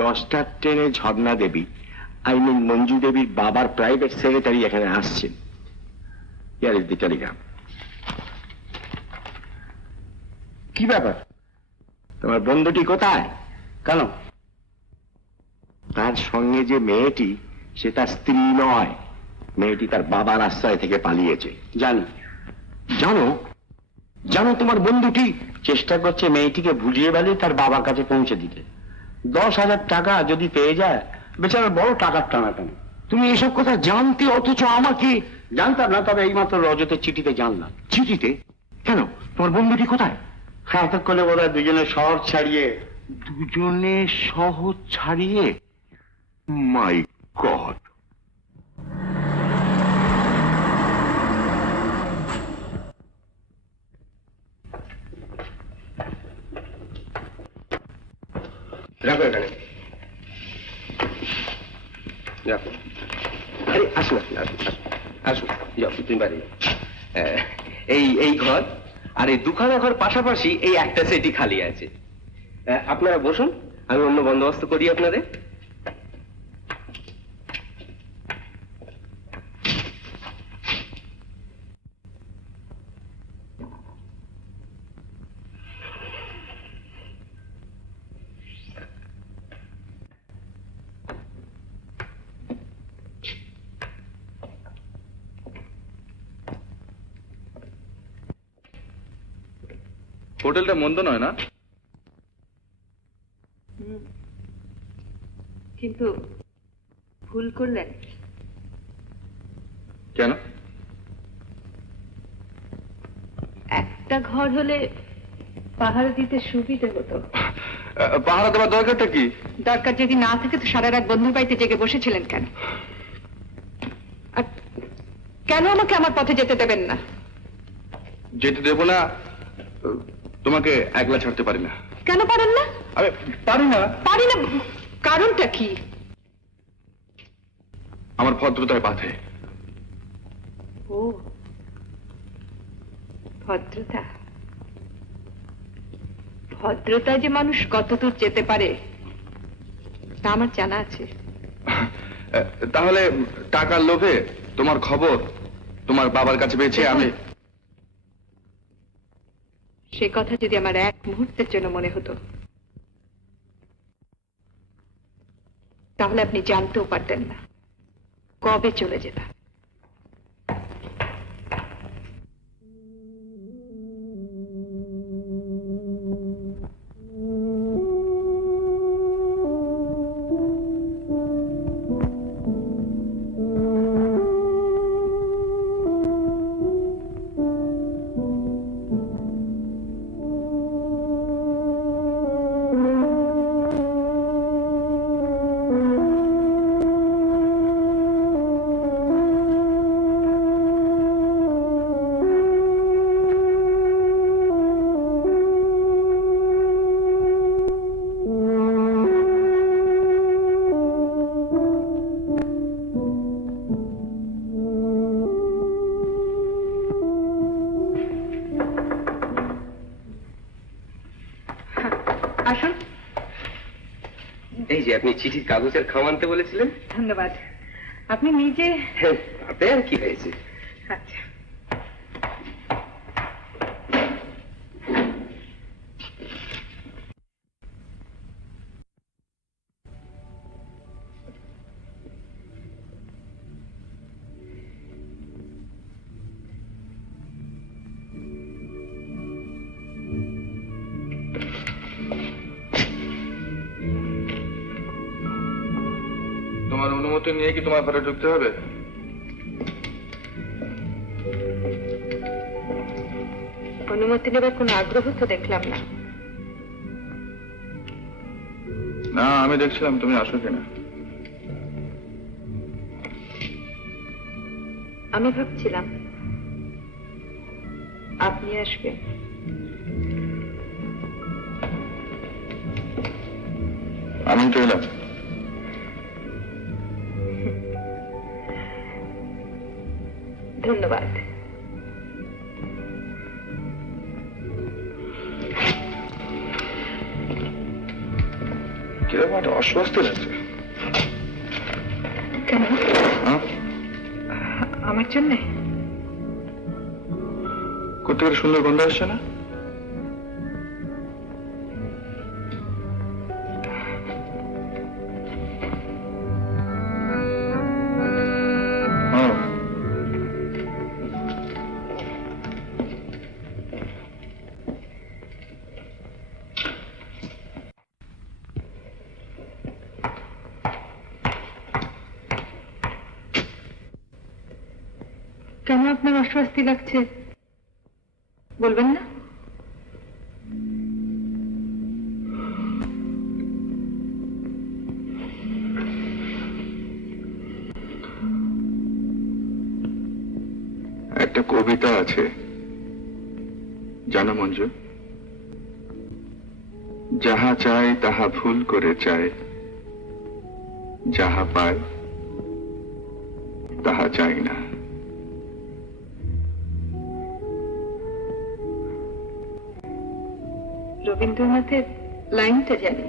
10টার ট্রেনে ঝর্ণা দেবী, আই মিন মঞ্জু দেবীর বাবার প্রাইভেট সেক্রেটারি এখানে আসছেন। Here is the Telegram. কি ব্যাপার, তোমার বন্ধুটি কোথায়? কেন? তার সঙ্গে যে মেয়েটি, সে তার স্ত্রী নয়। মেয়েটি তার বাবার আশ্রয় থেকে পালিয়েছে। জানি। জানো? জানো তোমার বন্ধুটি চেষ্টা করছে মেয়েটিকে ভুলিয়ে বেলিয়ে তার বাবার কাছে পৌঁছে দিতে। 10,000 টাকা যদি পেয়ে যায়, বেচারা বড় টাকার টানাটানি। তুমি এসব কথা জানতে, অথচ আমাকে? জানতাম না, তবে এইমাত্র রজতের চিঠিতে জানলাম। চিঠিতে? কেন, তোমার বন্ধুটি কোথায়? হ্যাঁ, এতক্ষণে বোধহয় দুজনে শহর ছাড়িয়ে। দুজনে শহর ছাড়িয়ে? মাই গড! রাখো এখানে, রাখো। আরে আসুন আসুন আসুন আসুন, যাও তুমি বাড়ি। এই ঘর আর এই দুখানা ঘর পাশাপাশি, এই একটা সেটি খালি আছে। আপনারা বসুন, আমি অন্য বন্দোবস্ত করি আপনাদের। হোটেলটা মন্দ নয় না? কিন্তু ভুল করলেন। কেন? একটা ঘর হলে পাহারা দিতে সুবিধে হতো। পাহারা দেওয়ার দরকারটা কি? দরকার যদি না থাকে তো সারা রাত বন্ধুর বাড়িতে জেগে বসেছিলেন কেন? আর কেন আমাকে আমার পথে যেতে দেবেন না? যেতে দেবো না, তোমাকে একলা ছাড়তে পারি না। কেন পারেন না? আমি পারি না। পারি না কারণটা কি? আমার ভদ্রতায় বাধে। ও, ভদ্রতা। ভদ্রতায় যে মানুষ কতদূর যেতে পারে তা আমার জানা আছে। তাহলে টাকার লোভে তোমার খবর তোমার বাবার কাছে পেয়েছে আমি? সে কথা যদি আমার এক মুহূর্তের জন্য মনে হতো, তাহলে আপনি জানতেও পারতেন না কবে চলে যেতাম। আসুন। এই যে আপনি চিঠির কাগজের খাম আনতে বলেছিলেন। ধন্যবাদ। আপনি নিজে। তাতে আর কি হয়েছে। আচ্ছা। তোমার অনুমতি নিয়ে কি তোমার ঘরে ঢুকতে হবে? অনুমতি নেবার কোনো আগ্রহ তো দেখলাম না। না, আমি দেখছিলাম তুমি আসো কিনা। আমি ভাবছিলাম আপনি আসবেন। আমি তো এলাম। ধন্যবাদ। কিরকম একটা অস্বস্তি লাগছে। কেন? আমার জন্যে? কোথেকে সুন্দর গন্ধ আসছে না? কেন আপনার অস্বস্তি লাগছে বলবেন না? একটা কবিতা আছে জানো মঞ্জু? যাহা চাই তাহা ভুল করে চায়, যাহা পায় তাহা চাই না। রবীন্দ্রনাথের লাইনটা জানি,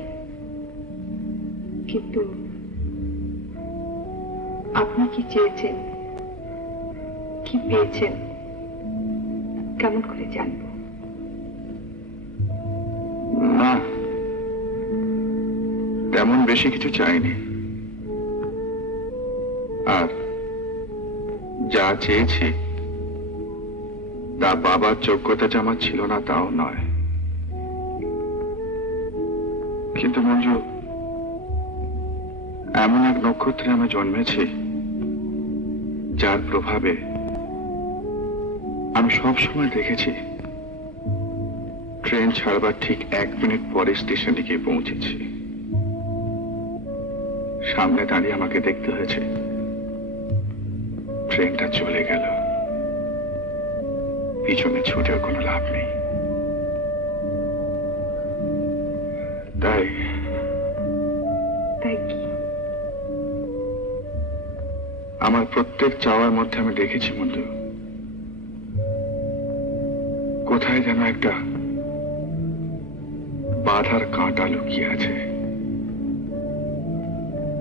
কিন্তু আপনি কি চেয়েছেন, কি পেয়েছেন কেমন করে জানবো? না, তেমন বেশি কিছু চাইনি। আর যা চেয়েছি তা বাবার যোগ্যতা যে আমার ছিল না তাও নয়। কিন্তু মঞ্জু, এমন এক নক্ষত্রে আমি জন্মেছি যার প্রভাবে আমি সব সময় দেখেছি ট্রেন ছাড়বার ঠিক 1 মিনিট পরে স্টেশনে গিয়ে পৌঁছেছি। সামনে দাঁড়িয়ে আমাকে দেখতে হয়েছে ট্রেনটা চলে গেল, পিছনে ছুটেও কোনো লাভ নেই। তাই কি আমার প্রত্যেক চাওয়ার মধ্যে আমি দেখেছি মঞ্জু, কোথায় যেন একটা বাধার কাঁটা লুকিয়ে আছে।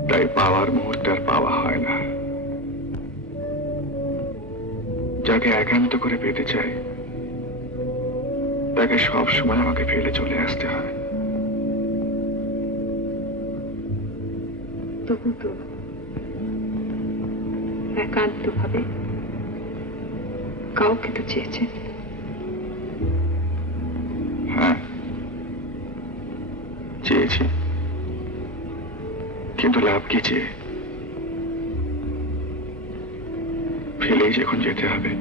তাই পাওয়ার মুহূর্তে আর পাওয়া হয় না। যাকে একান্ত করে পেতে চাই তাকে সব সময় আমাকে ফেলে চলে আসতে হয়। তবু তো একান্ত ভাবে কাউকে তো চেয়েছেন। হ্যাঁ, চেয়েছি, কিন্তু লাভ কি চেয়ে? ফেলেই যখন যেতে হবে।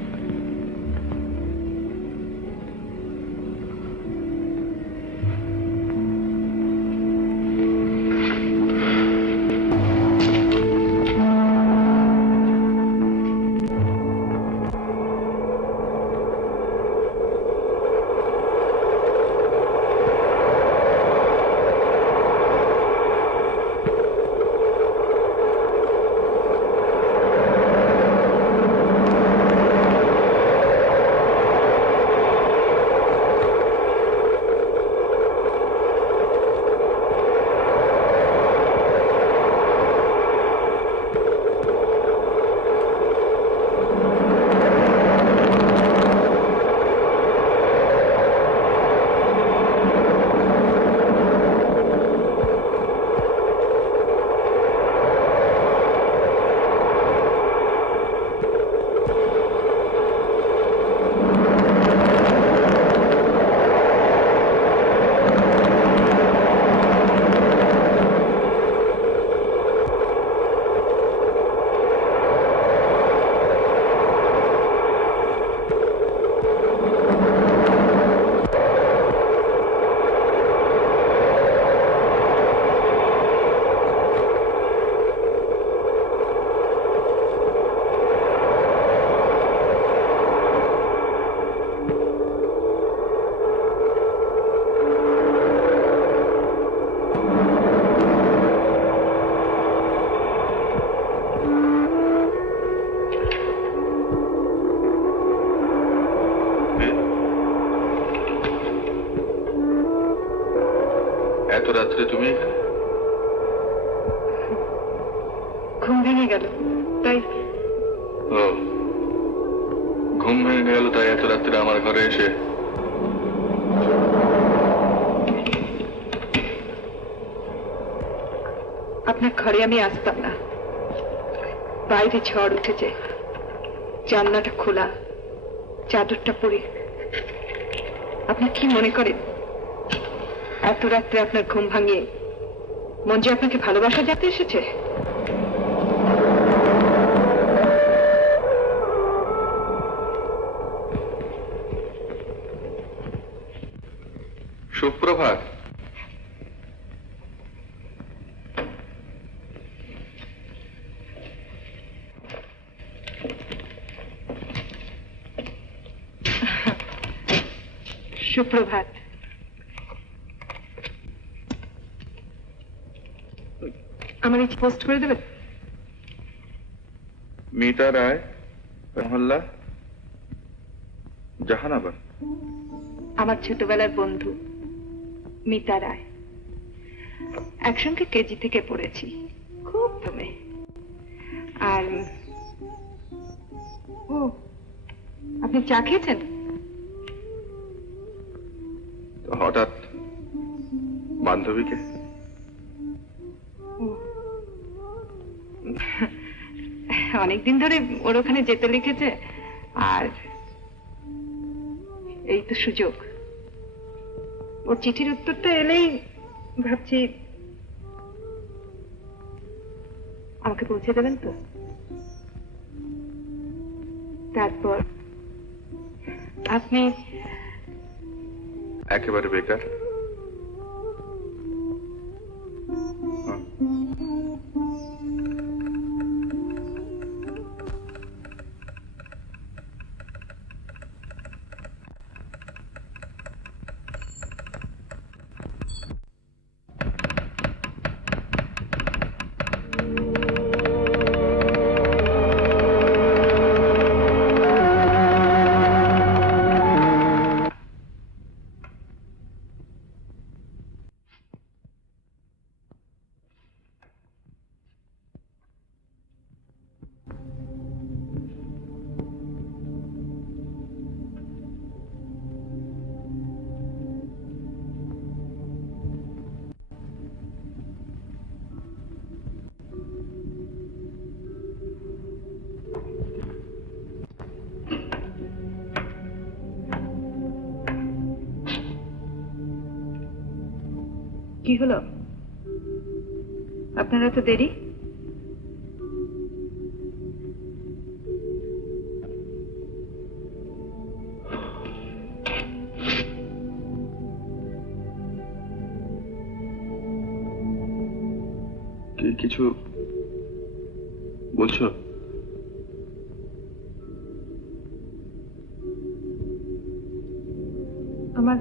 এত রাত্রে তুমি এখানে? ঘুম ভেঙে গেল তাই। ও, ঘুম ভেঙে গেল তাই এত রাত্রে আমার ঘরে এসে? আপনার ঘরে আমি আসতাম না। বাইরে ঝড় উঠেছে, জানলাটা খোলা, চাদরটা পরে। আপনি কি মনে করেন এত রাত্রে আপনার ঘুম ভাঙিয়ে মঞ্জু আপনাকে ভালোবাসা জানতে এসেছে? সুপ্রভাত। সুপ্রভাত। আমার এই পোস্ট করে দেবেন? মিতা রায়, মহল্লা জাহানাবাদ। আমার ছোটবেলার বন্ধু মিতা রায়। একসঙ্গে কেজি থেকে পড়েছি, খুব দমে। আর ও, আপনি চা খেয়েছেন? হঠাৎ বান্ধবীকে? অনেকদিন ধরে ওর ওখানে যেতে লিখেছে, আর এই তো সুযোগ। ওর চিঠির উত্তরটা এলেই ভাবছি আমাকে পৌঁছে দেবেন তো। তারপর আপনি একেবারে বেকার? কি হলো, আপনার এত দেরি? কিছু বলছো? আমার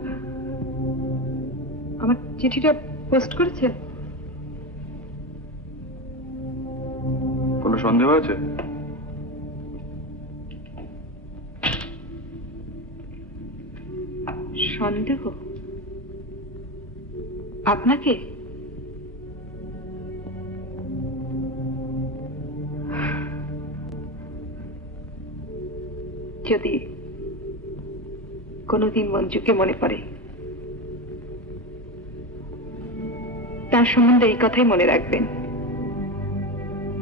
আমার চিঠিটা পোস্ট করেছে? কোনো সন্দেহ আছে? সন্দেহ? আপনাকে? যদি কোনোদিন মঞ্জুকে মনে পড়ে, তার সম্বন্ধে এই কথাই মনে রাখবেন,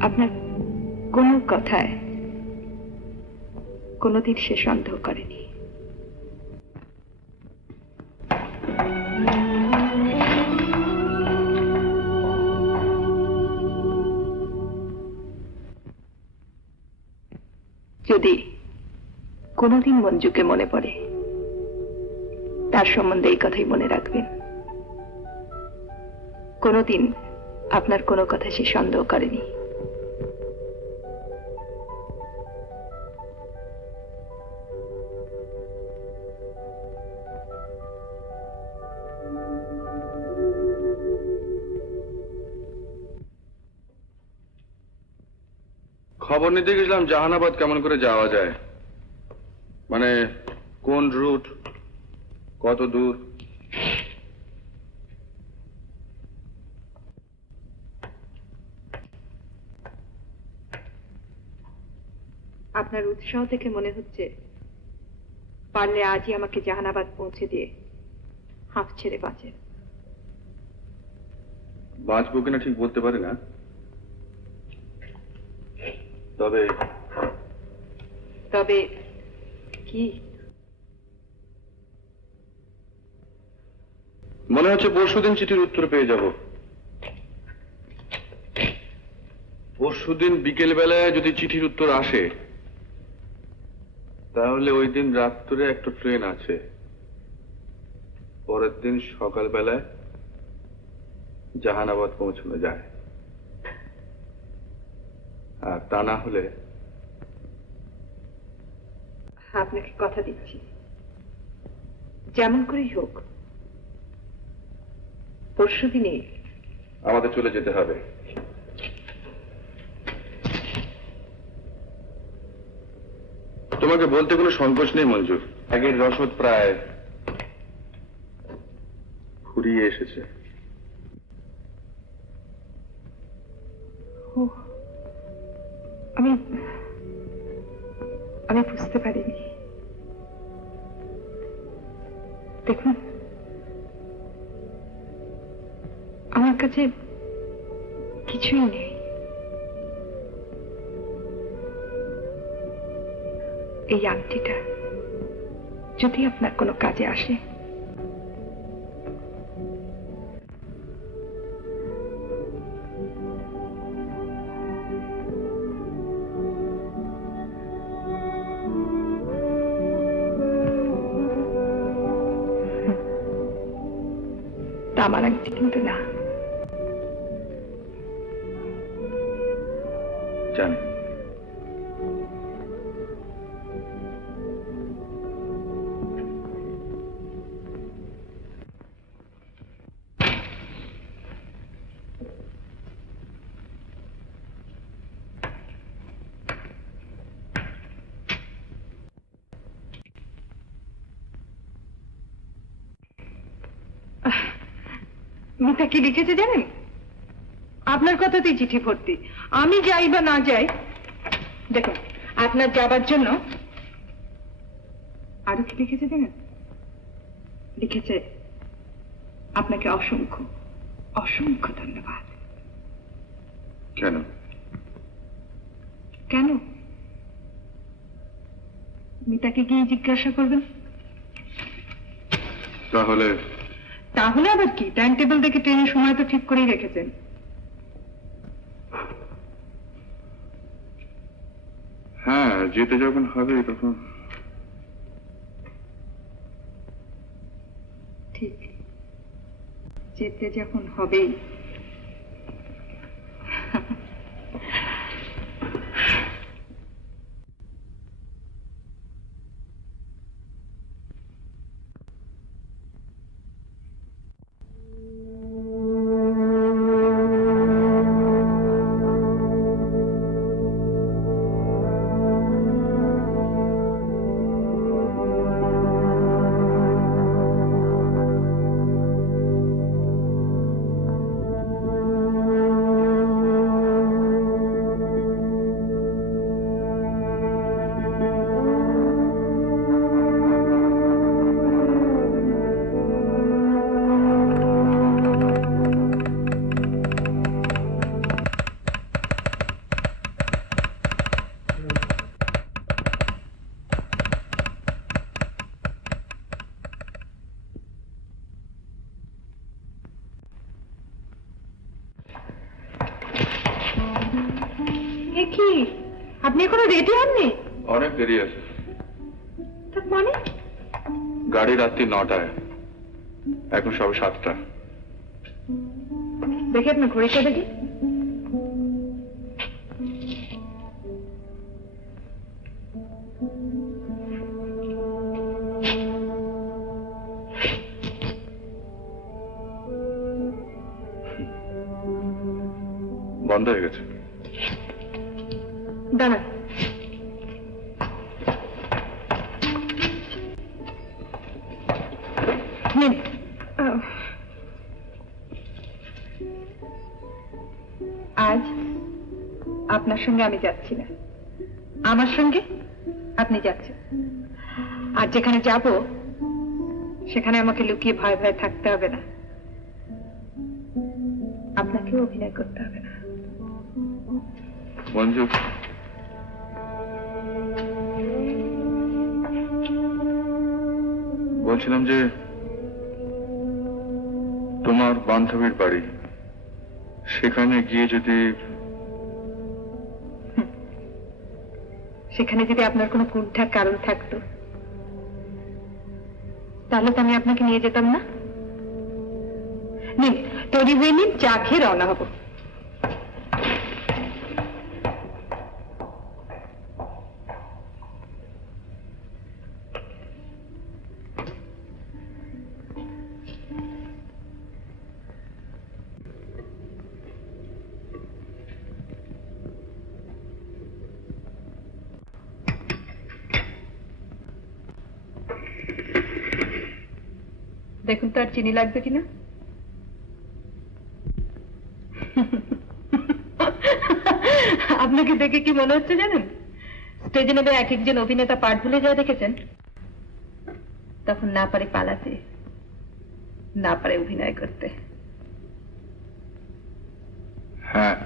আপনার কোনো কথায় কোনোদিন সে সন্দেহ করেনি। যদি কোনোদিন মঞ্জুকে মনে পড়ে, তার সম্বন্ধে এই কথাই মনে রাখবেন, কোনোদিন আপনার কোনো কথা সে সন্দেহ করেনি। খবর নিতে গেছিলাম জাহানাবাদ কেমন করে যাওয়া যায়, মানে কোন রুট, কত দূর? আপনার উৎসাহ দেখে মনে হচ্ছে পারলে আজই আমাকে জাহানাবাদ পৌঁছে দিয়ে হাঁফ ছেড়ে বাঁচেন। বাঁচবো কিনা ঠিক বলতে পারি না, তবে তবে কি? মনে হচ্ছে পরশুদিন চিঠির উত্তর পেয়ে যাব। পরশুদিন বিকেল বেলায় যদি চিঠির উত্তর আসে তাহলে ওই দিন রাত্রে একটা ট্রেন আছে, পরের দিন সকাল বেলায় জাহানাবাদ পৌঁছানো যায়। আর তা না হলে আপনাকে কথা দিচ্ছি, যেমন করেই হোক পরশুদিনে আমাদের চলে যেতে হবে। তোমাকে বলতে কোনো সংকোচ নেই মঞ্জু, আগের রসদ প্রায় ফুরিয়ে এসেছে। আমি আমি বুঝতে পারিনি। দেখুন, আমার কাছে কিছুই নেই। এই আংটিটা যদি আপনার কোনো কাজে আসে, তামার আংটি কিন্তু না। জানি। মিতা কি লিখেছে জানেন? আপনার কথাতেই চিঠি ভর্তি। আমি যাই বা না যাই, দেখুন আপনার যাবার জন্য আরো কি লিখেছে জানেন? লিখেছে আপনাকে অসংখ্য অসংখ্য ধন্যবাদ। কেন? কেন? মিতাকে গিয়ে জিজ্ঞাসা করবেন। তাহলে তাহলে আবার কি? টাইম টেবিল দেখে ট্রেনের সময় তো ঠিক করেই রেখেছেন। হ্যাঁ, যেতে যখন হবে তখন ঠিক, যেতে যখন হবেই। কি আপনি এখনো রেডি হননি? অনেক দেরি আছে। তার মানে? গাড়ি রাত্রি 9টায়, এখন সবে 7টা। দেখি আপনার ঘড়িটা দেখি। বন্ধ হয়ে গেছে। দাঁড়ান, নিন। আজ আপনার সঙ্গে আমি যাচ্ছি না, আমার সঙ্গে আপনি যাচ্ছেন। আর যেখানে যাব সেখানে আমাকে লুকিয়ে ভয় ভয় থাকতে হবে না, আপনাকেও অভিনয় করতে হবে না। মঞ্জু, বলছিলাম যে তোমার বান্ধবীর বাড়ি, সেখানে গিয়ে যদি আপনার কোনো কুণ্ঠার কারণ থাকতো তাহলে তো আমি আপনাকে নিয়ে যেতাম না। নিন, তৈরি হয়ে নিন, চা খেয়ে রওনা হবো। দেখুন তো আর চিনি লাগবে কিনা। আপনাকে দেখে কি মনে হচ্ছে জানেন, স্টেজে নেমে এক একজন অভিনেতা পাঠ ভুলে যায় দেখেছেন, তখন না পারে পালাতে, না পারে অভিনয় করতে। হ্যাঁ,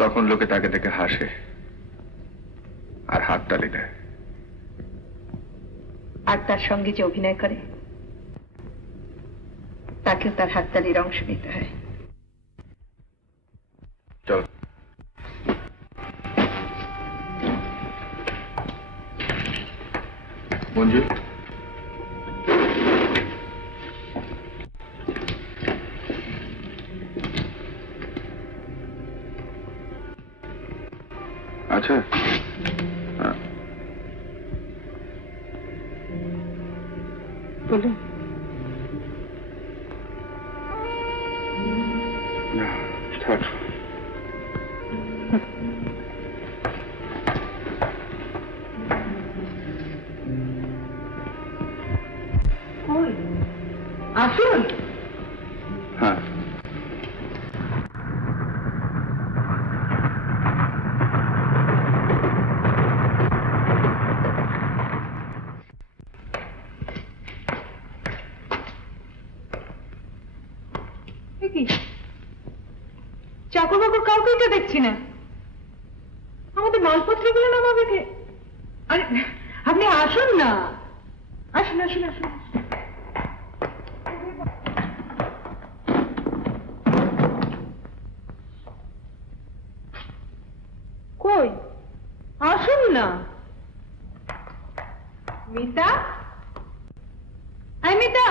তখন লোকে তাকে দেখে হাসে আর হাততালি দেয়। আর তার সঙ্গে যে অভিনয় করে তাকেও তার হাততালির অংশ নিতে হয়। চল। মঞ্জু, আচ্ছা, বলুন। না, থাক। আসুন। হ্যাঁ, চাকর বাকর কাউকে তো দেখছি না, আমাদের মালপত্রগুলো নামাবে কে? আরে আপনি আসুন না, আসুন আসুন আসুন। কই আসুন না। মিতা, মিতা,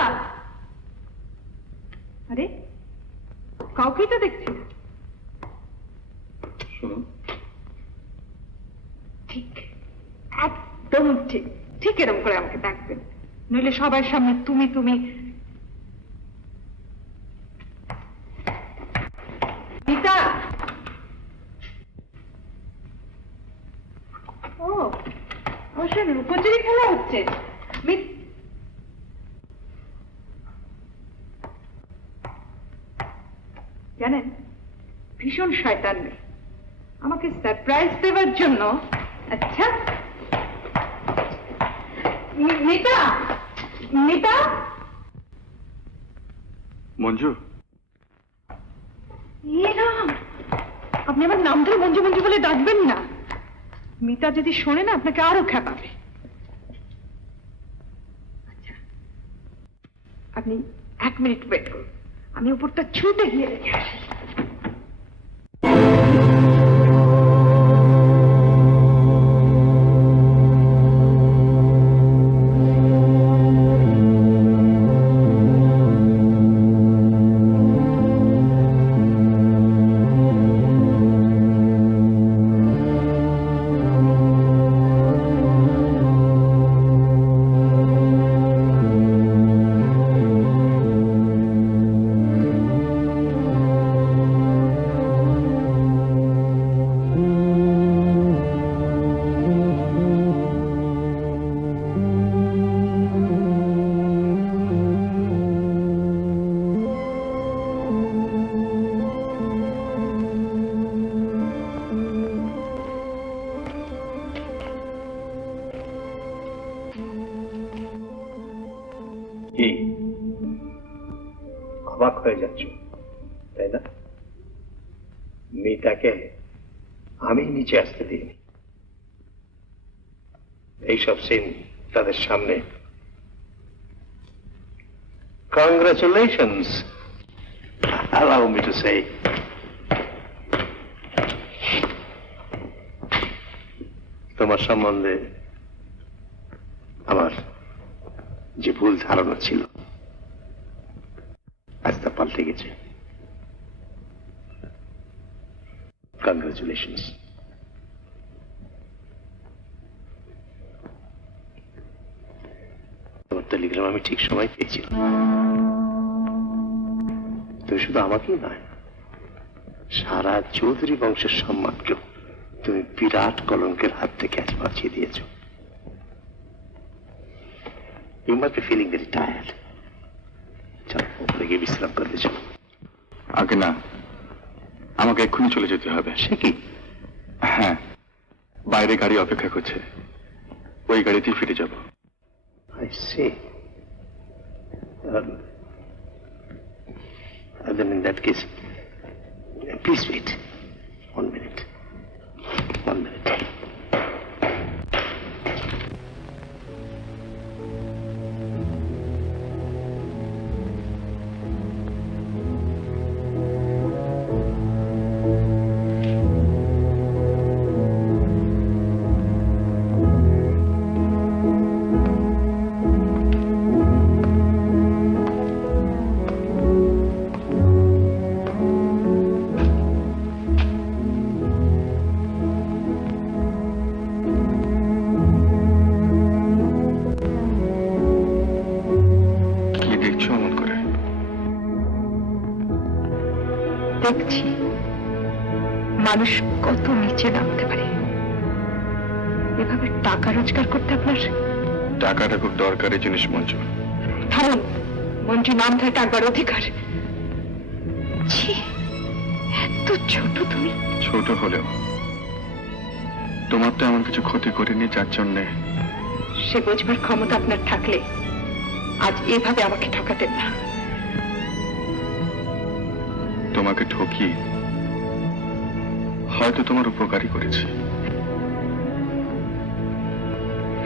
আরে কাউকেই তো দেখছি না। শুনুন, ঠিক, একদম ঠিক, ঠিক এরকম করে আমাকে ডাকবেন, নইলে সবার সামনে তুমি তুমি। মিতা, ও অবশ্য লুকোচুরি খেলা হচ্ছে। জানেন, ভীষণ শয়তান মেয়ে, আমাকে সারপ্রাইজ দেওয়ার জন্য। আচ্ছা মিতা, মিতা। মঞ্জু, আপনি আমার নাম ধরে মঞ্জু মঞ্জু বলে ডাকবেন না, মিতা যদি শোনে না আপনাকে আরো খেপাবে। আচ্ছা আপনি 1 মিনিট ওয়েট করুন, আমি উপরটা ছুটে গিয়ে রেখে আসি। কি অবাক হয়ে যাচ্ছ, তাই না? মেয়েটাকে আমি নিচে আসতে দিইনি। এইসব সিন তাদের সামনে। Congratulations, allow me to say. তোমার সম্বন্ধে আমার যে ভুল ধারণা ছিল আজ তা পাল্টে গেছে। কংগ্রাচুলেশনস। তোমার টেলিগ্রাম আমি ঠিক সময় পেয়েছিলাম। তুমি শুধু আমাকেই নয়, সারা চৌধুরী বংশের সম্মানকেও তুমি বিরাট কলঙ্কের হাত থেকে আজ বাঁচিয়ে দিয়েছ। You must be feeling very tired. চলো উপরে গিয়ে বিশ্রাম করতে চলো। আগে না, আমাকে এক্ষুনি চলে যেতে হবে। সে কি? হ্যাঁ, বাইরে গাড়ি অপেক্ষা করছে, ওই গাড়িতেই ফিরে যাব। I see. Then in that case, please wait. 1 minute. 1 minute. দেখছি মানুষ কত নিচে নামতে পারে। এভাবে টাকা রোজগার করতে আপনার? টাকাটা খুব দরকারি জিনিস মঞ্জু। থামুন, মঞ্জু নাম ধরে টাকার অধিকার। ছি, এত ছোট তুমি। ছোট হলেও তোমার তো এমন কিছু ক্ষতি করিনি যার জন্যে। সে বোঝবার ক্ষমতা আপনার থাকলে আজ এভাবে আমাকে ঠকাতেন না। তোমাকে ঠকিয়ে হয়তো তোমার উপকারই করেছি।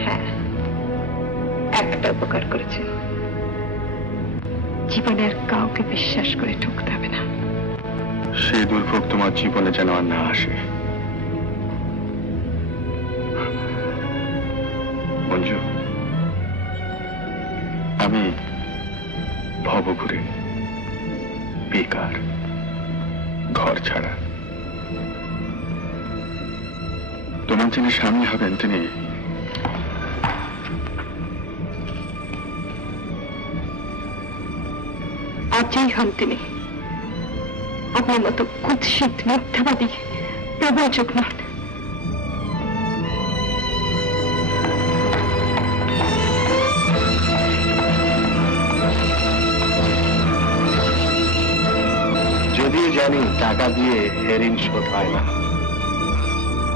হ্যাঁ, একটা উপকার করেছেন। জীবনে আর কাউকে বিশ্বাস করে ঠকতে হবে না। সেই দুর্ভোগ তোমার জীবনে যেন আর না আসে। মঞ্জু, আমি ভবঘুরে, বেকার, ঘর ছাড়া। তোমার যিনি স্বামী হবেন তিনি আজই হন তিনি। আপনার মতো কুৎসিত মিথ্যাবাদী প্রবঞ্চক নন। যদিও জানি টাকা দিয়ে ঋণ শোধ হয় না,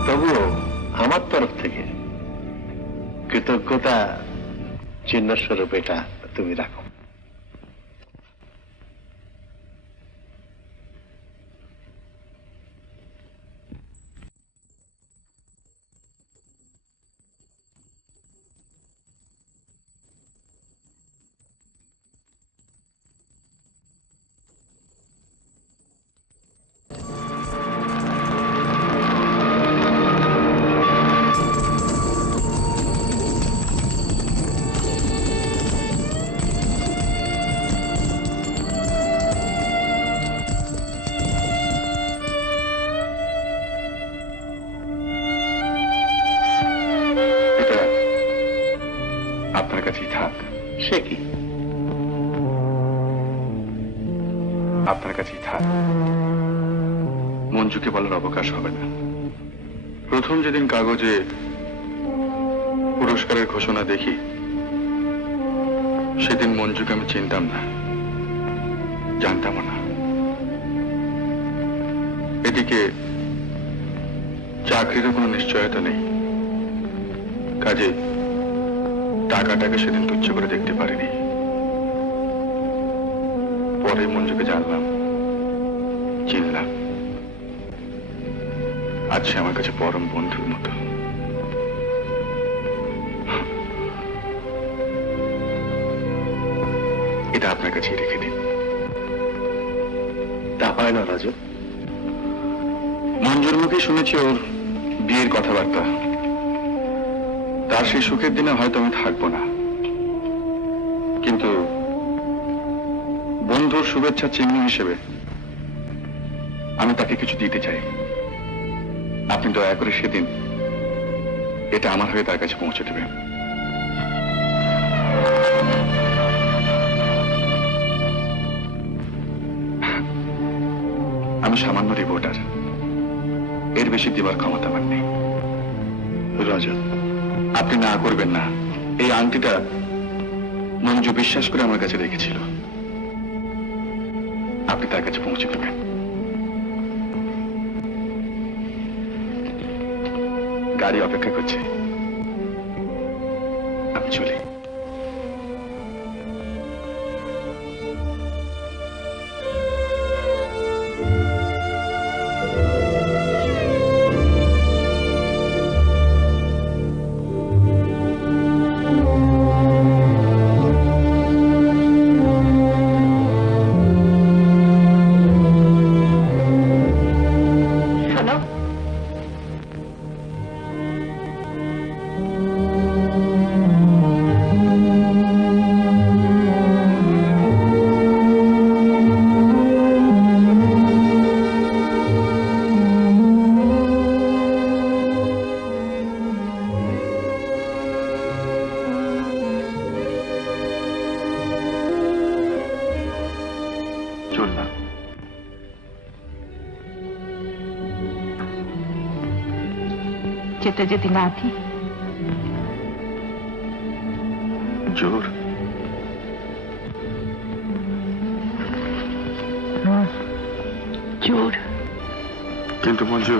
তবুও আমার তরফ থেকে কৃতজ্ঞতা চিহ্নস্বরূপ এটা তুমি রাখো। আপনার কাছেই থাক। সে কি? আপনার কাছেই থাক। মঞ্জুকে বলার অবকাশ হবে না। প্রথম যেদিন কাগজে পুরস্কারের ঘোষণা দেখি সেদিন মঞ্জুকে আমি চিনতাম না, জানতামও না। এদিকে চাকরিরও কোনো নিশ্চয়তা নেই, কাজে টাকাটাকে সেদিন তুচ্ছ করে দেখতে পারিনি। পরেই মঞ্জুকে জানলাম, চিনলাম। আজ সে আমার কাছে পরম বন্ধুর মতো। এটা আপনার কাছেই রেখে দিন। তা পায় না রাজু। মঞ্জুর মুখে শুনেছি ওর বিয়ের কথাবার্তা। তার সেই সুখের দিনে হয়তো আমি থাকবো না, কিন্তু বন্ধুর শুভেচ্ছা চিহ্ন হিসেবে আমি তাকে কিছু দিতে চাই। আপনি দয়া করে সেদিন এটা আমার হয়ে তার কাছে পৌঁছে দেবেন। আমি সামান্য রিপোর্টার, এর বেশি দেওয়ার ক্ষমতা আমার নেই। রাজা, আপনি না করবেন না। এই আংটিটা মঞ্জু বিশ্বাস করে আমার কাছে রেখেছিল, আপনি তার কাছে পৌঁছে দেবেন। গাড়ি অপেক্ষা করছে, আমি চলি। শোনো, চললাম। যেতে যদি না দিই জোর জোর। কিন্তু মঞ্জু,